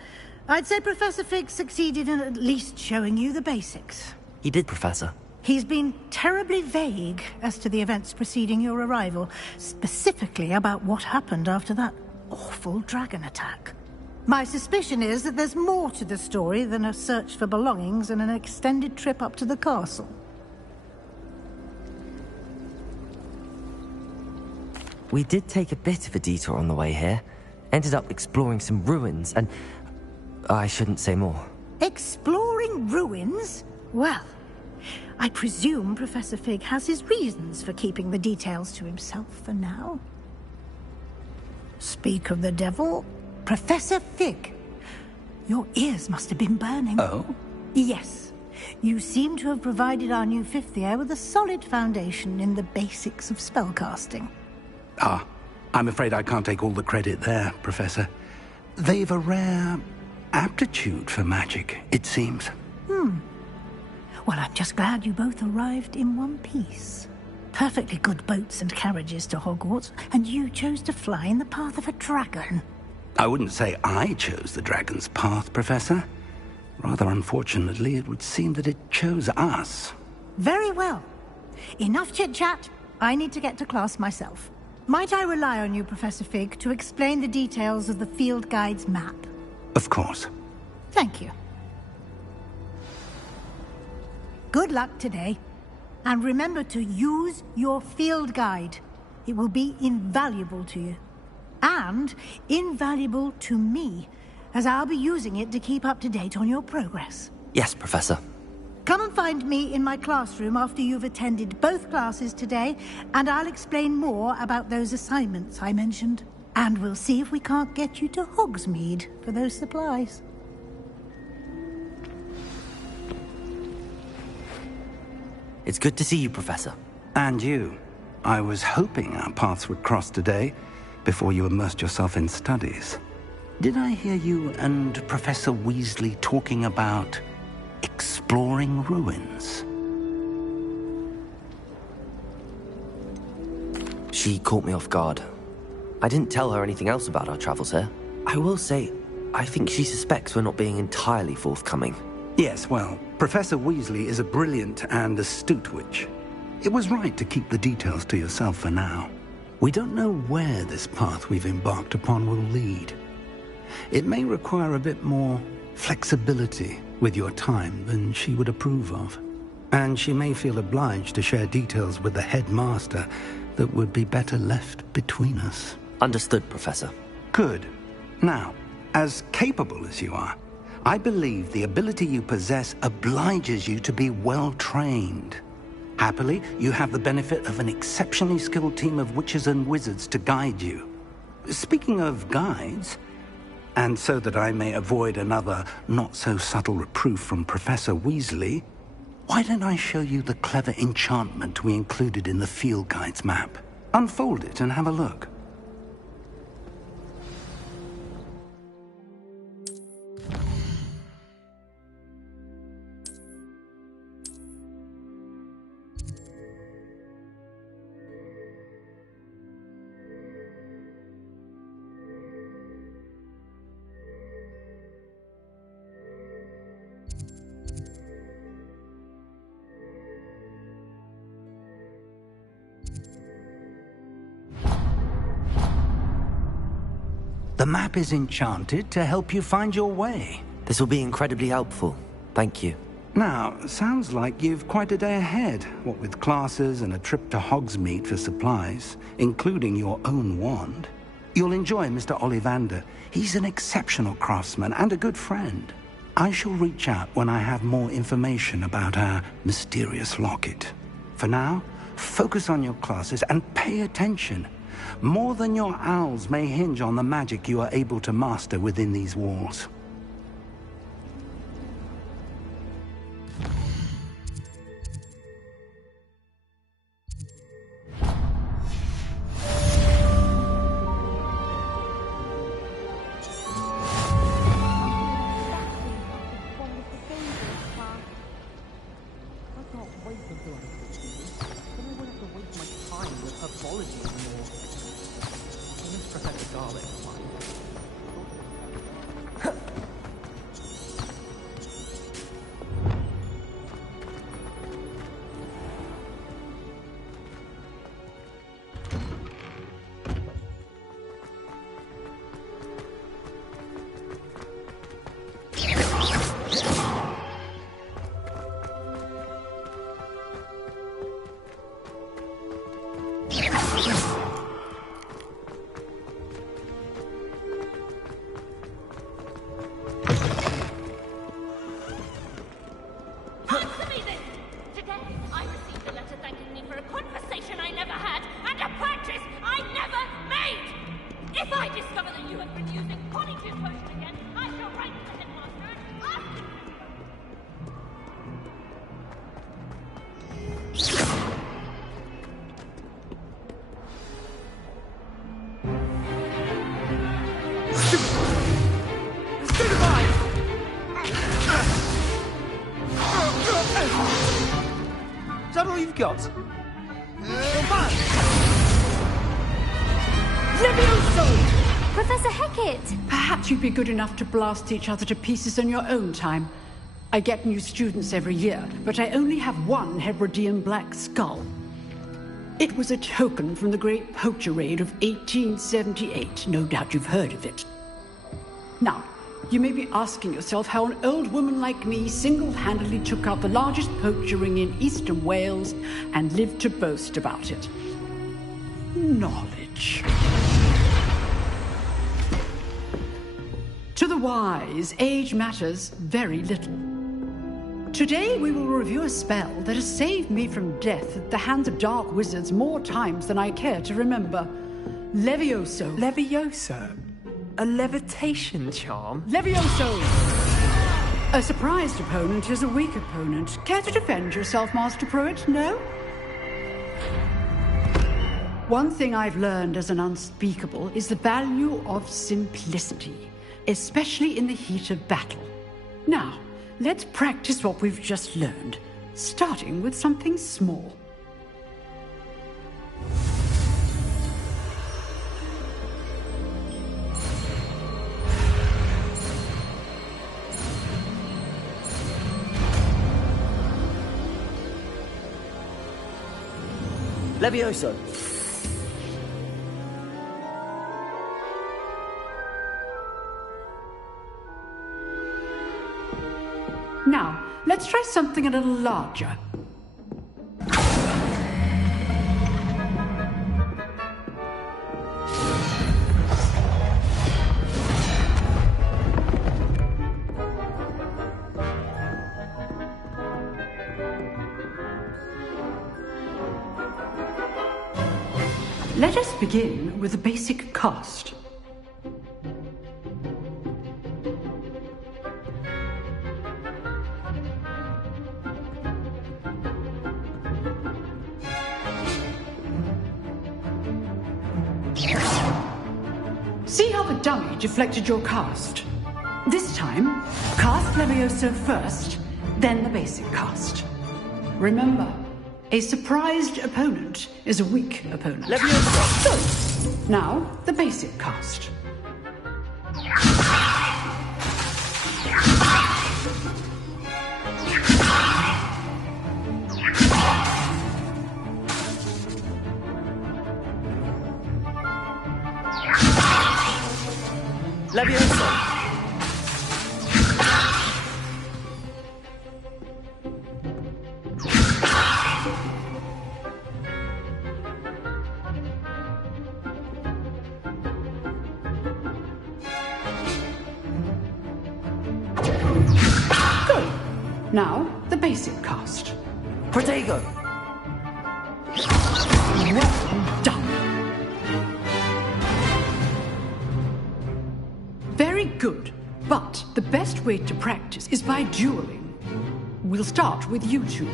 I'd say Professor Fig succeeded in at least showing you the basics. He did, Professor. He's been terribly vague as to the events preceding your arrival, specifically about what happened after that awful dragon attack. My suspicion is that there's more to the story than a search for belongings and an extended trip up to the castle. We did take a bit of a detour on the way here. Ended up exploring some ruins and... I shouldn't say more. Exploring ruins? Well, I presume Professor Fig has his reasons for keeping the details to himself for now. Speak of the devil, Professor Fig. Your ears must have been burning. Oh? Yes. You seem to have provided our new fifth year with a solid foundation in the basics of spellcasting. Ah, I'm afraid I can't take all the credit there, Professor. They've a rare aptitude for magic, it seems. Well, I'm just glad you both arrived in one piece. Perfectly good boats and carriages to Hogwarts, and you chose to fly in the path of a dragon. I wouldn't say I chose the dragon's path, Professor. Rather unfortunately, it would seem that it chose us. Very well. Enough chit-chat. I need to get to class myself. Might I rely on you, Professor Fig, to explain the details of the field guide's map? Of course. Thank you. Good luck today. And remember to use your field guide. It will be invaluable to you. And invaluable to me, as I'll be using it to keep up to date on your progress. Yes, Professor. Come and find me in my classroom after you've attended both classes today, and I'll explain more about those assignments I mentioned. And we'll see if we can't get you to Hogsmeade for those supplies. It's good to see you, Professor. And you. I was hoping our paths would cross today, before you immersed yourself in studies. Did I hear you and Professor Weasley talking about exploring ruins? She caught me off guard. I didn't tell her anything else about our travels here. I will say, I think she suspects we're not being entirely forthcoming. Yes, well, Professor Weasley is a brilliant and astute witch. It was right to keep the details to yourself for now. We don't know where this path we've embarked upon will lead. It may require a bit more flexibility with your time than she would approve of. And she may feel obliged to share details with the headmaster that would be better left between us. Understood, Professor. Good. Now, as capable as you are, I believe the ability you possess obliges you to be well-trained. Happily, you have the benefit of an exceptionally skilled team of witches and wizards to guide you. Speaking of guides, and so that I may avoid another not-so-subtle reproof from Professor Weasley, why don't I show you the clever enchantment we included in the field guide's map? Unfold it and have a look. The map is enchanted to help you find your way. This will be incredibly helpful. Thank you. Now, sounds like you've quite a day ahead, what with classes and a trip to Hogsmeade for supplies, including your own wand. You'll enjoy Mr. Ollivander. He's an exceptional craftsman and a good friend. I shall reach out when I have more information about our mysterious locket. For now, focus on your classes and pay attention. More than your owls may hinge on the magic you are able to master within these walls. Is that all you've got? Levioso! Professor Hecat! Perhaps you'd be good enough to blast each other to pieces in your own time. I get new students every year, but I only have one Hebridean black skull. It was a token from the Great Poacher Raid of 1878. No doubt you've heard of it. Now, you may be asking yourself how an old woman like me single-handedly took out the largest poacher ring in eastern Wales and lived to boast about it. Knowledge. To the wise, age matters very little. Today we will review a spell that has saved me from death at the hands of dark wizards more times than I care to remember. Levioso. Levioso? A levitation charm? Levioso! A surprised opponent is a weak opponent. Care to defend yourself, Master Pruitt? No? One thing I've learned as an unspeakable is the value of simplicity, especially in the heat of battle. Now, let's practice what we've just learned, starting with something small. Levioso. Now, let's try something a little larger. Let us begin with the basic cast. See how the dummy deflected your cast? This time, cast Levioso first, then the basic cast. Remember, a surprised opponent is a weak opponent. Levioso! Good. Now, the basic cast. Leviosa! Now, the basic cast. Protego! Well done. Very good. But the best way to practice is by dueling. We'll start with you two.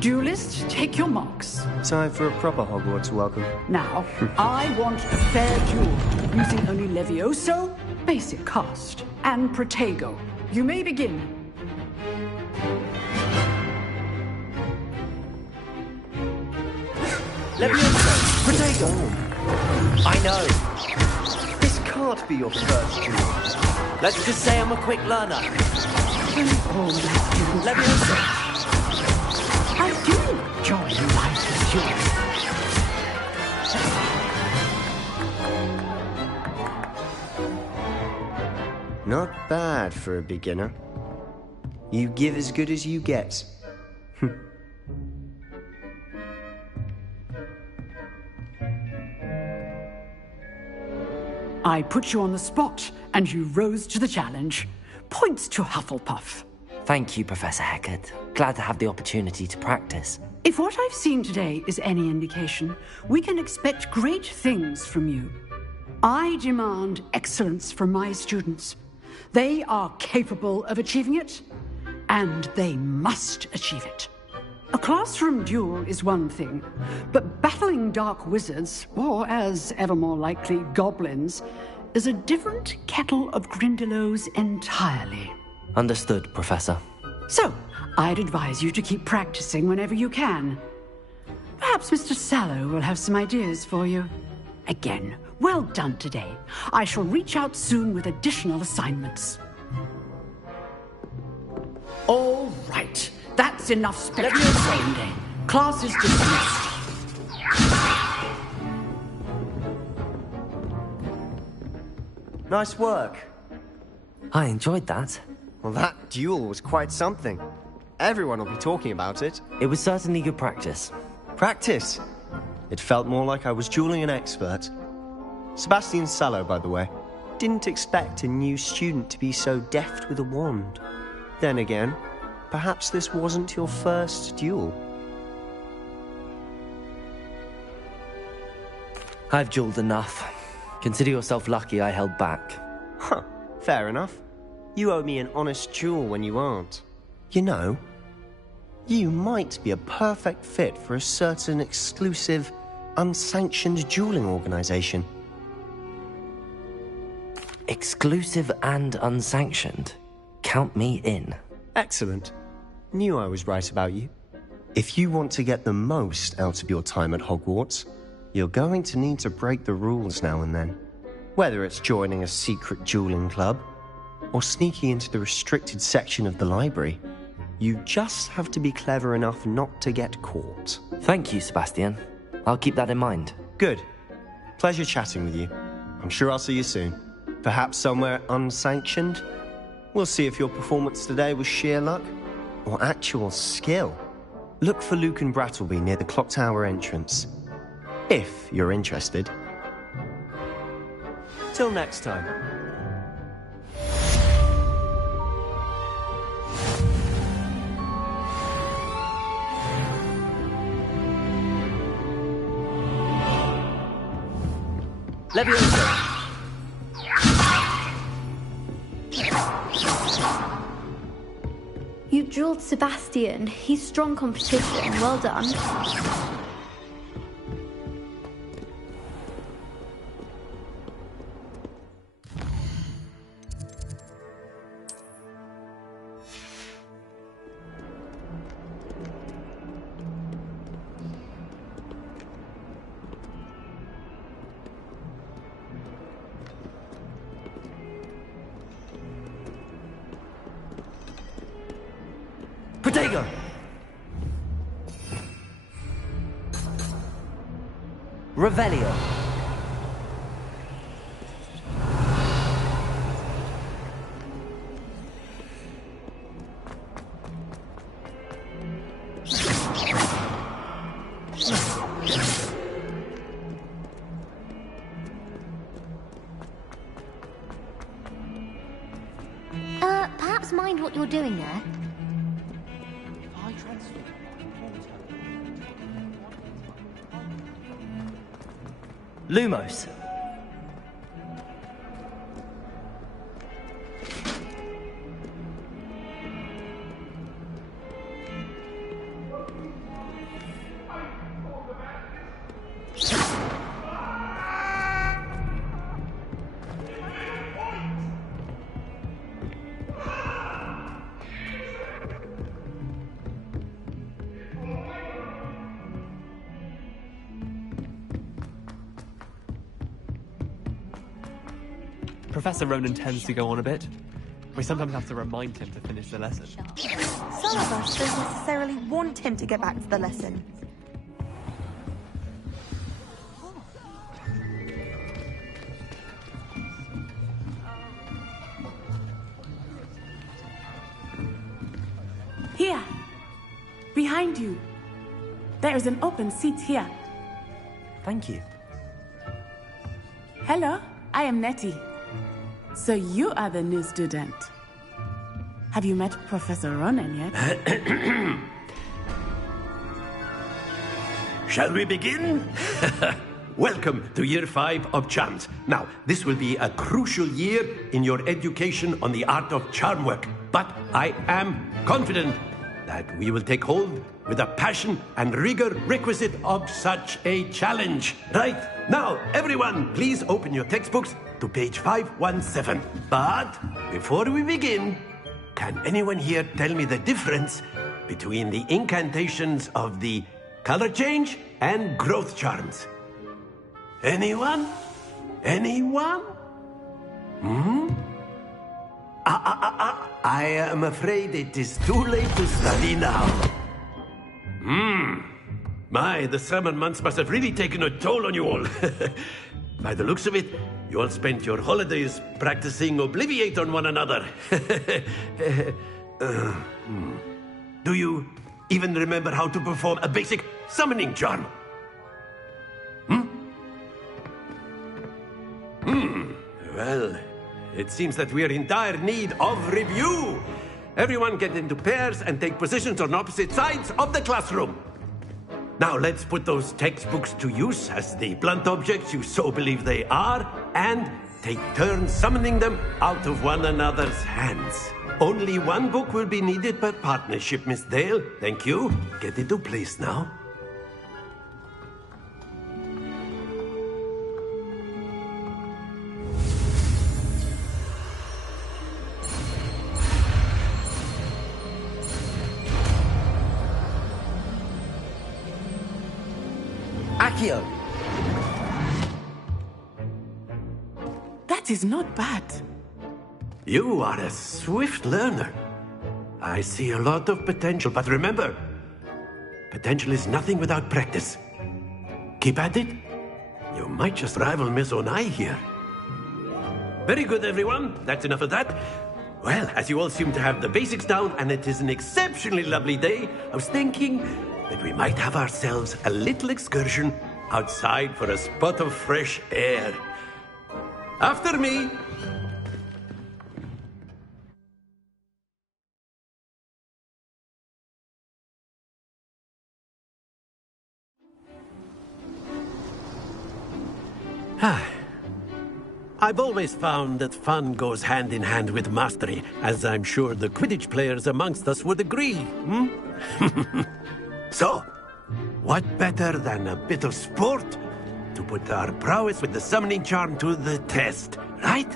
Duelists, take your marks. Time for a proper Hogwarts welcome. Now, I want a fair duel, using only Levioso, basic cast, and Protego. You may begin. Levioso! Protego! I know. This can't be your first duel. Let's just say I'm a quick learner. Leviosa! I do enjoy life as Not bad for a beginner. You give as good as you get. I put you on the spot, and you rose to the challenge. Points to Hufflepuff. Thank you, Professor Hecat. Glad to have the opportunity to practice. If what I've seen today is any indication, we can expect great things from you. I demand excellence from my students. They are capable of achieving it, and they must achieve it. A classroom duel is one thing, but battling dark wizards, or as ever more likely, goblins, is a different kettle of Grindylows entirely. Understood, Professor. So, I'd advise you to keep practicing whenever you can. Perhaps Mr. Sallow will have some ideas for you. Again, well done today. I shall reach out soon with additional assignments. All right. That's enough spectacular. Class is dismissed. Nice work. I enjoyed that. Well, that duel was quite something. Everyone will be talking about it. It was certainly good practice. Practice? It felt more like I was dueling an expert. Sebastian Sallow, by the way. Didn't expect a new student to be so deft with a wand. Then again, perhaps this wasn't your first duel. I've dueled enough. Consider yourself lucky I held back. Huh, fair enough. You owe me an honest duel when you aren't. You know, you might be a perfect fit for a certain exclusive, unsanctioned dueling organization. Exclusive and unsanctioned? Count me in. Excellent. Knew I was right about you. If you want to get the most out of your time at Hogwarts, you're going to need to break the rules now and then. Whether it's joining a secret dueling club, or sneaking into the restricted section of the library, you just have to be clever enough not to get caught. Thank you, Sebastian. I'll keep that in mind. Good. Pleasure chatting with you. I'm sure I'll see you soon. Perhaps somewhere unsanctioned? We'll see if your performance today was sheer luck or actual skill. Look for Luke and Brattleby near the clock tower entrance, if you're interested. Till next time. Leviosa! You dueled Sebastian. He's strong competition. Well done. Protego! Revelio. Perhaps mind what you're doing there? Lumos. Professor Ronan tends to go on a bit. We sometimes have to remind him to finish the lesson. Some of us don't necessarily want him to get back to the lesson. Here! Behind you! There is an open seat here. Thank you. Hello, I am Nettie. So you are the new student. Have you met Professor Ronan yet? Shall we begin? Welcome to Year 5 of Charms. Now, this will be a crucial year in your education on the art of charm work. But I am confident that we will take hold with the passion and rigor requisite of such a challenge. Right, now, everyone, please open your textbooks to page 517. But before we begin, can anyone here tell me the difference between the incantations of the color change and growth charms? Anyone? Anyone? I am afraid it is too late to study now. My, the summer months must have really taken a toll on you all. By the looks of it, you all spent your holidays practicing Obliviate on one another. Do you even remember how to perform a basic summoning charm? Well, it seems that we are in dire need of review. Everyone get into pairs and take positions on opposite sides of the classroom. Now let's put those textbooks to use as the blunt objects you so believe they are, and take turns summoning them out of one another's hands. Only one book will be needed per partnership, Miss Dale. Thank you. Get into place now. Accio! That is not bad. You are a swift learner. I see a lot of potential, but remember, potential is nothing without practice. Keep at it. You might just rival Miss Onai here. Very good, everyone. That's enough of that. Well, as you all seem to have the basics down, and it is an exceptionally lovely day, I was thinking that we might have ourselves a little excursion outside for a spot of fresh air. After me. I've always found that fun goes hand in hand with mastery, as I'm sure the Quidditch players amongst us would agree. So, what better than a bit of sport to put our prowess with the summoning charm to the test, right?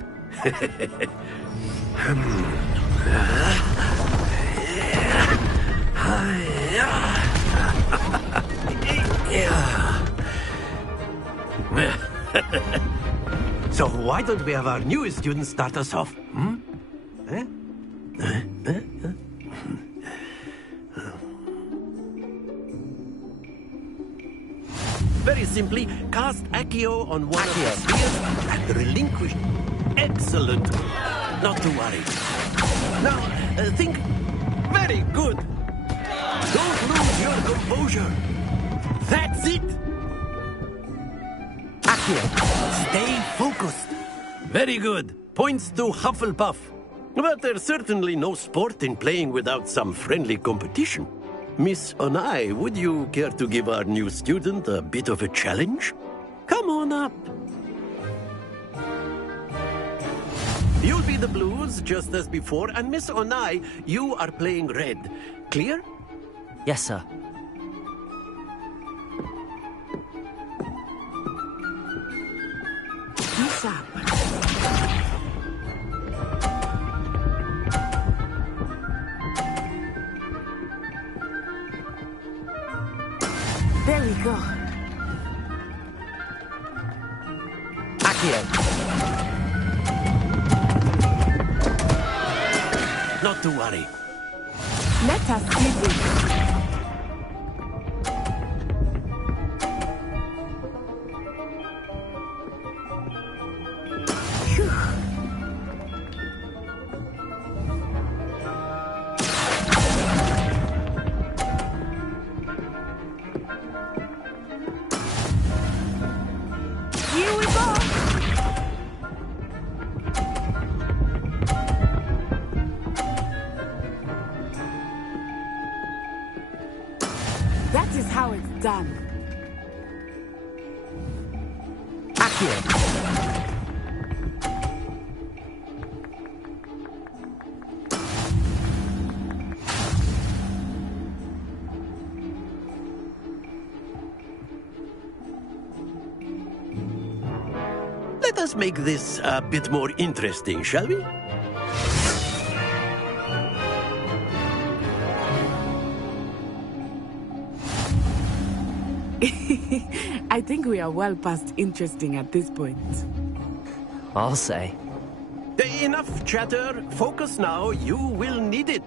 So why don't we have our newest student start us off? Very simply, cast Accio on one of the spheres and relinquish. Excellent. Not to worry. Now, think. Very good. Don't lose your composure. That's it! Accio, stay focused. Very good. Points to Hufflepuff. But there's certainly no sport in playing without some friendly competition. Miss Onai, would you care to give our new student a bit of a challenge? Come on up. You'll be the blues, just as before, and Miss Onai, you are playing red. Clear? Yes, sir. What's up? There we go. Accio. Not to worry. Let us see this. That is how it's done. Accio. Let us make this a bit more interesting, shall we? I think we are well past interesting at this point. I'll say. Enough chatter. Focus now. You will need it.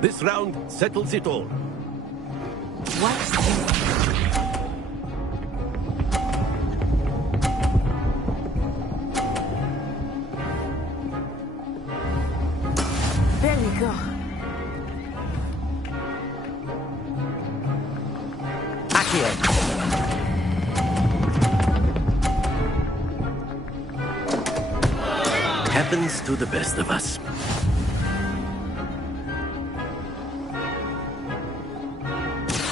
This round settles it all. Watch this. There we go. Accio. Happens to the best of us.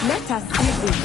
Let us see this.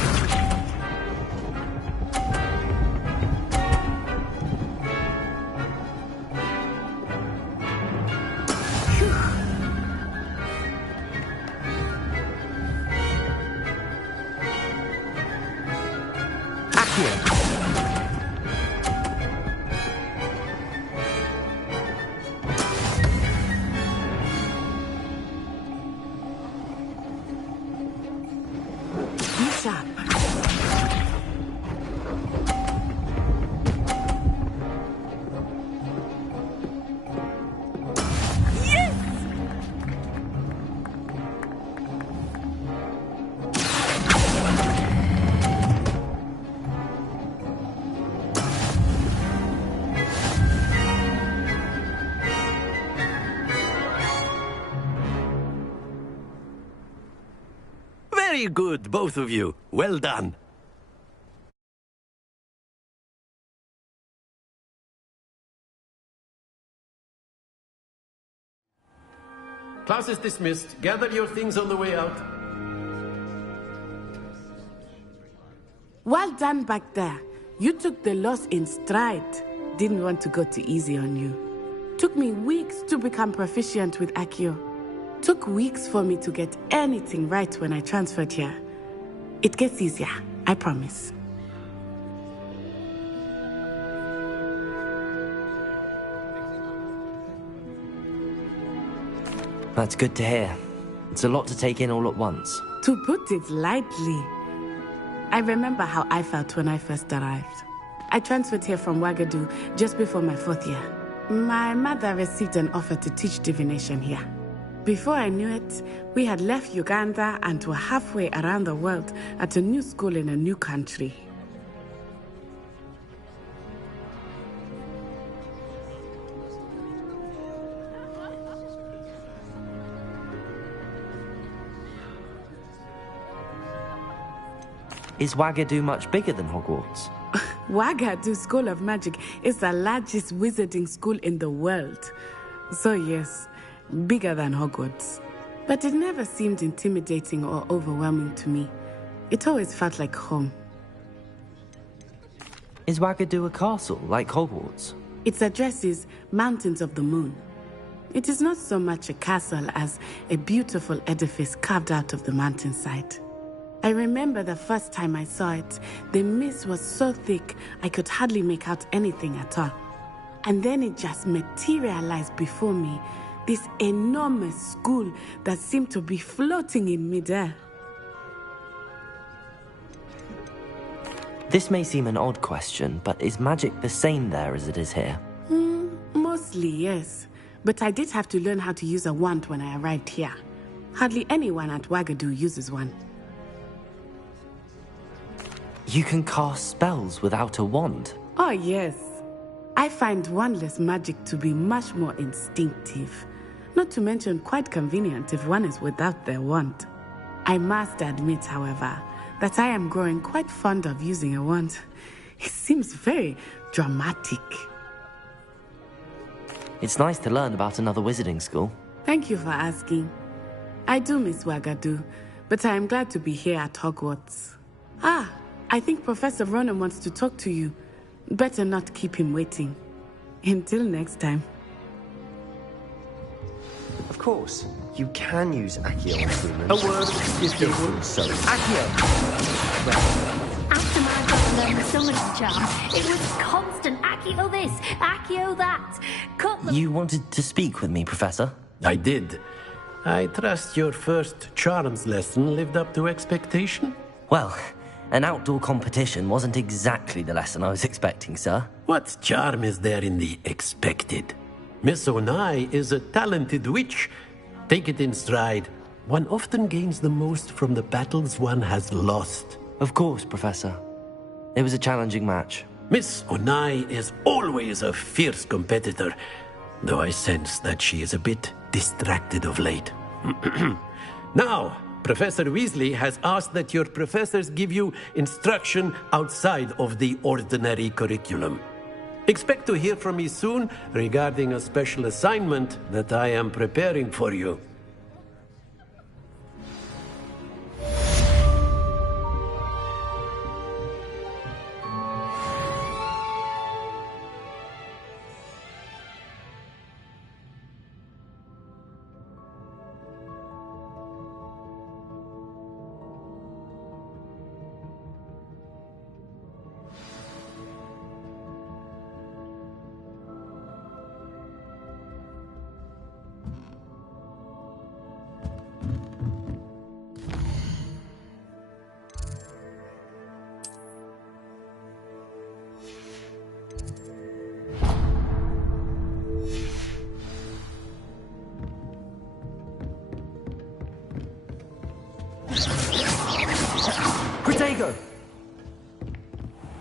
Very good, both of you. Well done. Class is dismissed. Gather your things on the way out. Well done back there. You took the loss in stride. Didn't want to go too easy on you. Took me weeks to become proficient with Accio. Took weeks for me to get anything right when I transferred here. It gets easier, I promise. That's good to hear. It's a lot to take in all at once. To put it lightly, I remember how I felt when I first arrived. I transferred here from Ouagadougou just before my 4th year. My mother received an offer to teach divination here. Before I knew it, we had left Uganda and were halfway around the world at a new school in a new country. Is Wagadu much bigger than Hogwarts? Wagadu School of Magic is the largest wizarding school in the world. So yes, bigger than Hogwarts. But it never seemed intimidating or overwhelming to me. It always felt like home. Is Wagadu a castle, like Hogwarts? Its address is Mountains of the Moon. It is not so much a castle as a beautiful edifice carved out of the mountainside. I remember the first time I saw it, the mist was so thick I could hardly make out anything at all. And then it just materialized before me, this enormous school that seemed to be floating in midair. This may seem an odd question, but is magic the same there as it is here? Mostly, yes. But I did have to learn how to use a wand when I arrived here. Hardly anyone at Wagadu uses one. You can cast spells without a wand? Oh, yes. I find wandless magic to be much more instinctive. Not to mention quite convenient if one is without their wand. I must admit, however, that I am growing quite fond of using a wand. It seems very dramatic. It's nice to learn about another wizarding school. Thank you for asking. I do miss Wagadu, but I am glad to be here at Hogwarts. I think Professor Ronan wants to talk to you. Better not keep him waiting. Until next time. Of course, you can use Accio on humans. A word if you would. So, Accio! After my brother learned the summoning charm, it was constant Accio this, Accio that. Cut the... You wanted to speak with me, Professor? I did. I trust your first charms lesson lived up to expectation? Well, an outdoor competition wasn't exactly the lesson I was expecting, sir. What charm is there in the expected? Miss Onai is a talented witch. Take it in stride. One often gains the most from the battles one has lost. Of course, Professor. It was a challenging match. Miss Onai is always a fierce competitor, though I sense that she is a bit distracted of late. Now, Professor Weasley has asked that your professors give you instruction outside of the ordinary curriculum. Expect to hear from me soon regarding a special assignment that I am preparing for you.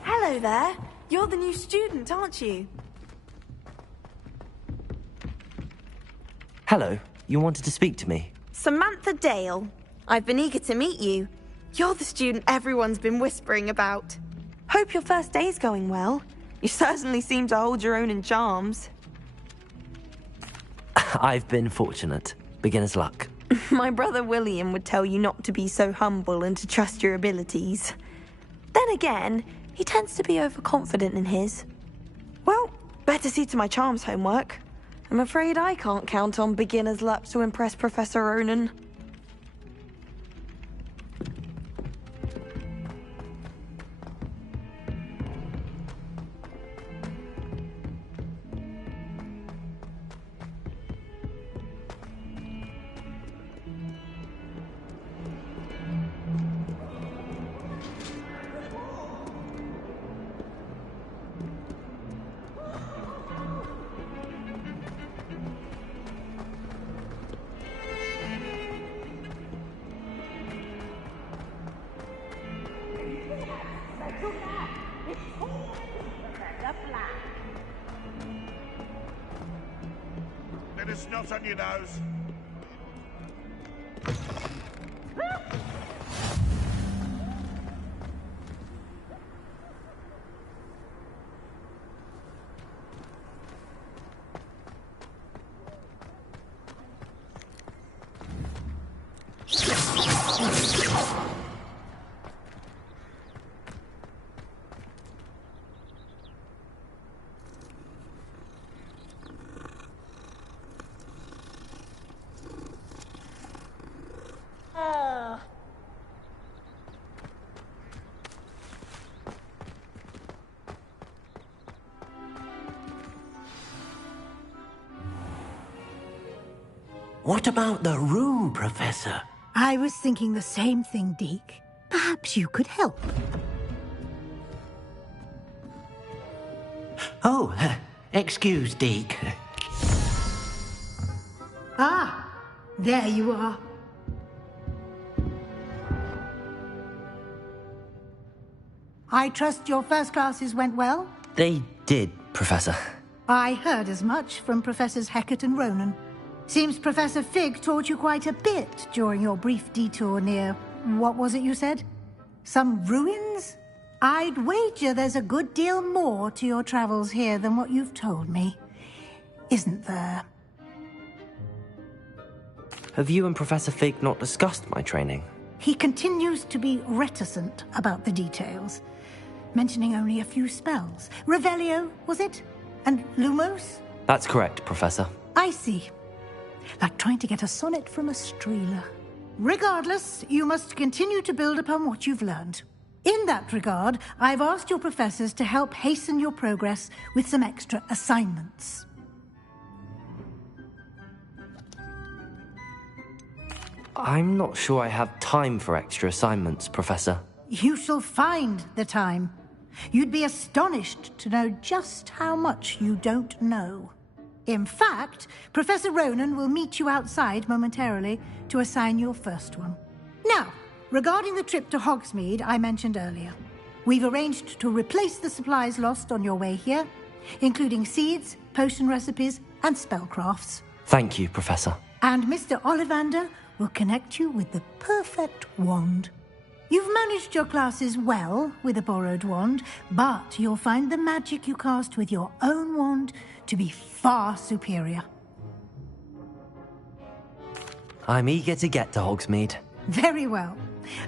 Hello there. You're the new student, aren't you? Hello. You wanted to speak to me? Samantha Dale. I've been eager to meet you. You're the student everyone's been whispering about. Hope your first day's going well. You certainly seem to hold your own in charms. I've been fortunate. Beginner's luck. My brother William would tell you not to be so humble and to trust your abilities. Then again, he tends to be overconfident in his. Well, better see to my charms homework. I'm afraid I can't count on beginner's luck to impress Professor Ronan. Bit of snot on your nose. What about the room, Professor? I was thinking the same thing, Deke. Perhaps you could help. Oh, excuse, Deke. Ah, there you are. I trust your first classes went well? They did, Professor. I heard as much from Professors Hecat and Ronan. Seems Professor Fig taught you quite a bit during your brief detour near... what was it you said? Some ruins? I'd wager there's a good deal more to your travels here than what you've told me. Isn't there? Have you and Professor Fig not discussed my training? He continues to be reticent about the details, mentioning only a few spells. Revelio, was it? And Lumos? That's correct, Professor. I see. Like trying to get a sonnet from a streeler. Regardless, you must continue to build upon what you've learned. In that regard, I've asked your professors to help hasten your progress with some extra assignments. I'm not sure I have time for extra assignments, Professor. You shall find the time. You'd be astonished to know just how much you don't know. In fact, Professor Ronan will meet you outside momentarily to assign your first one. Now, regarding the trip to Hogsmeade I mentioned earlier, we've arranged to replace the supplies lost on your way here, including seeds, potion recipes, and spellcrafts. Thank you, Professor. And Mr. Ollivander will connect you with the perfect wand. You've managed your classes well with a borrowed wand, but you'll find the magic you cast with your own wand to be far superior. I'm eager to get to Hogsmeade. Very well.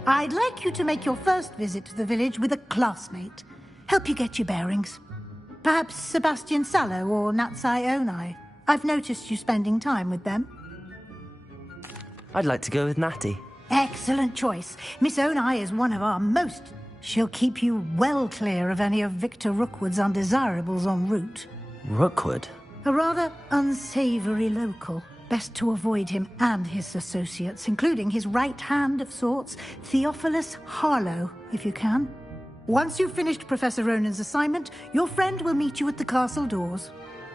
I'd like you to make your first visit to the village with a classmate. Help you get your bearings. Perhaps Sebastian Sallow or Natsai Onai. I've noticed you spending time with them. I'd like to go with Natty. Excellent choice. Miss Onai is one of our most. She'll keep you well clear of any of Victor Rookwood's undesirables en route. Rookwood? A rather unsavory local. Best to avoid him and his associates, including his right hand of sorts, Theophilus Harlow, if you can. Once you've finished Professor Ronan's assignment, your friend will meet you at the castle doors.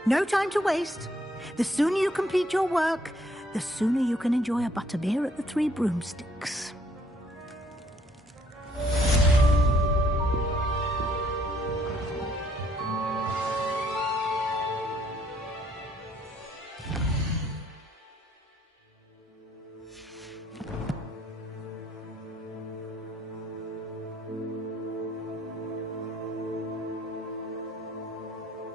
No time to waste. The sooner you complete your work, the sooner you can enjoy a butterbeer at the Three Broomsticks.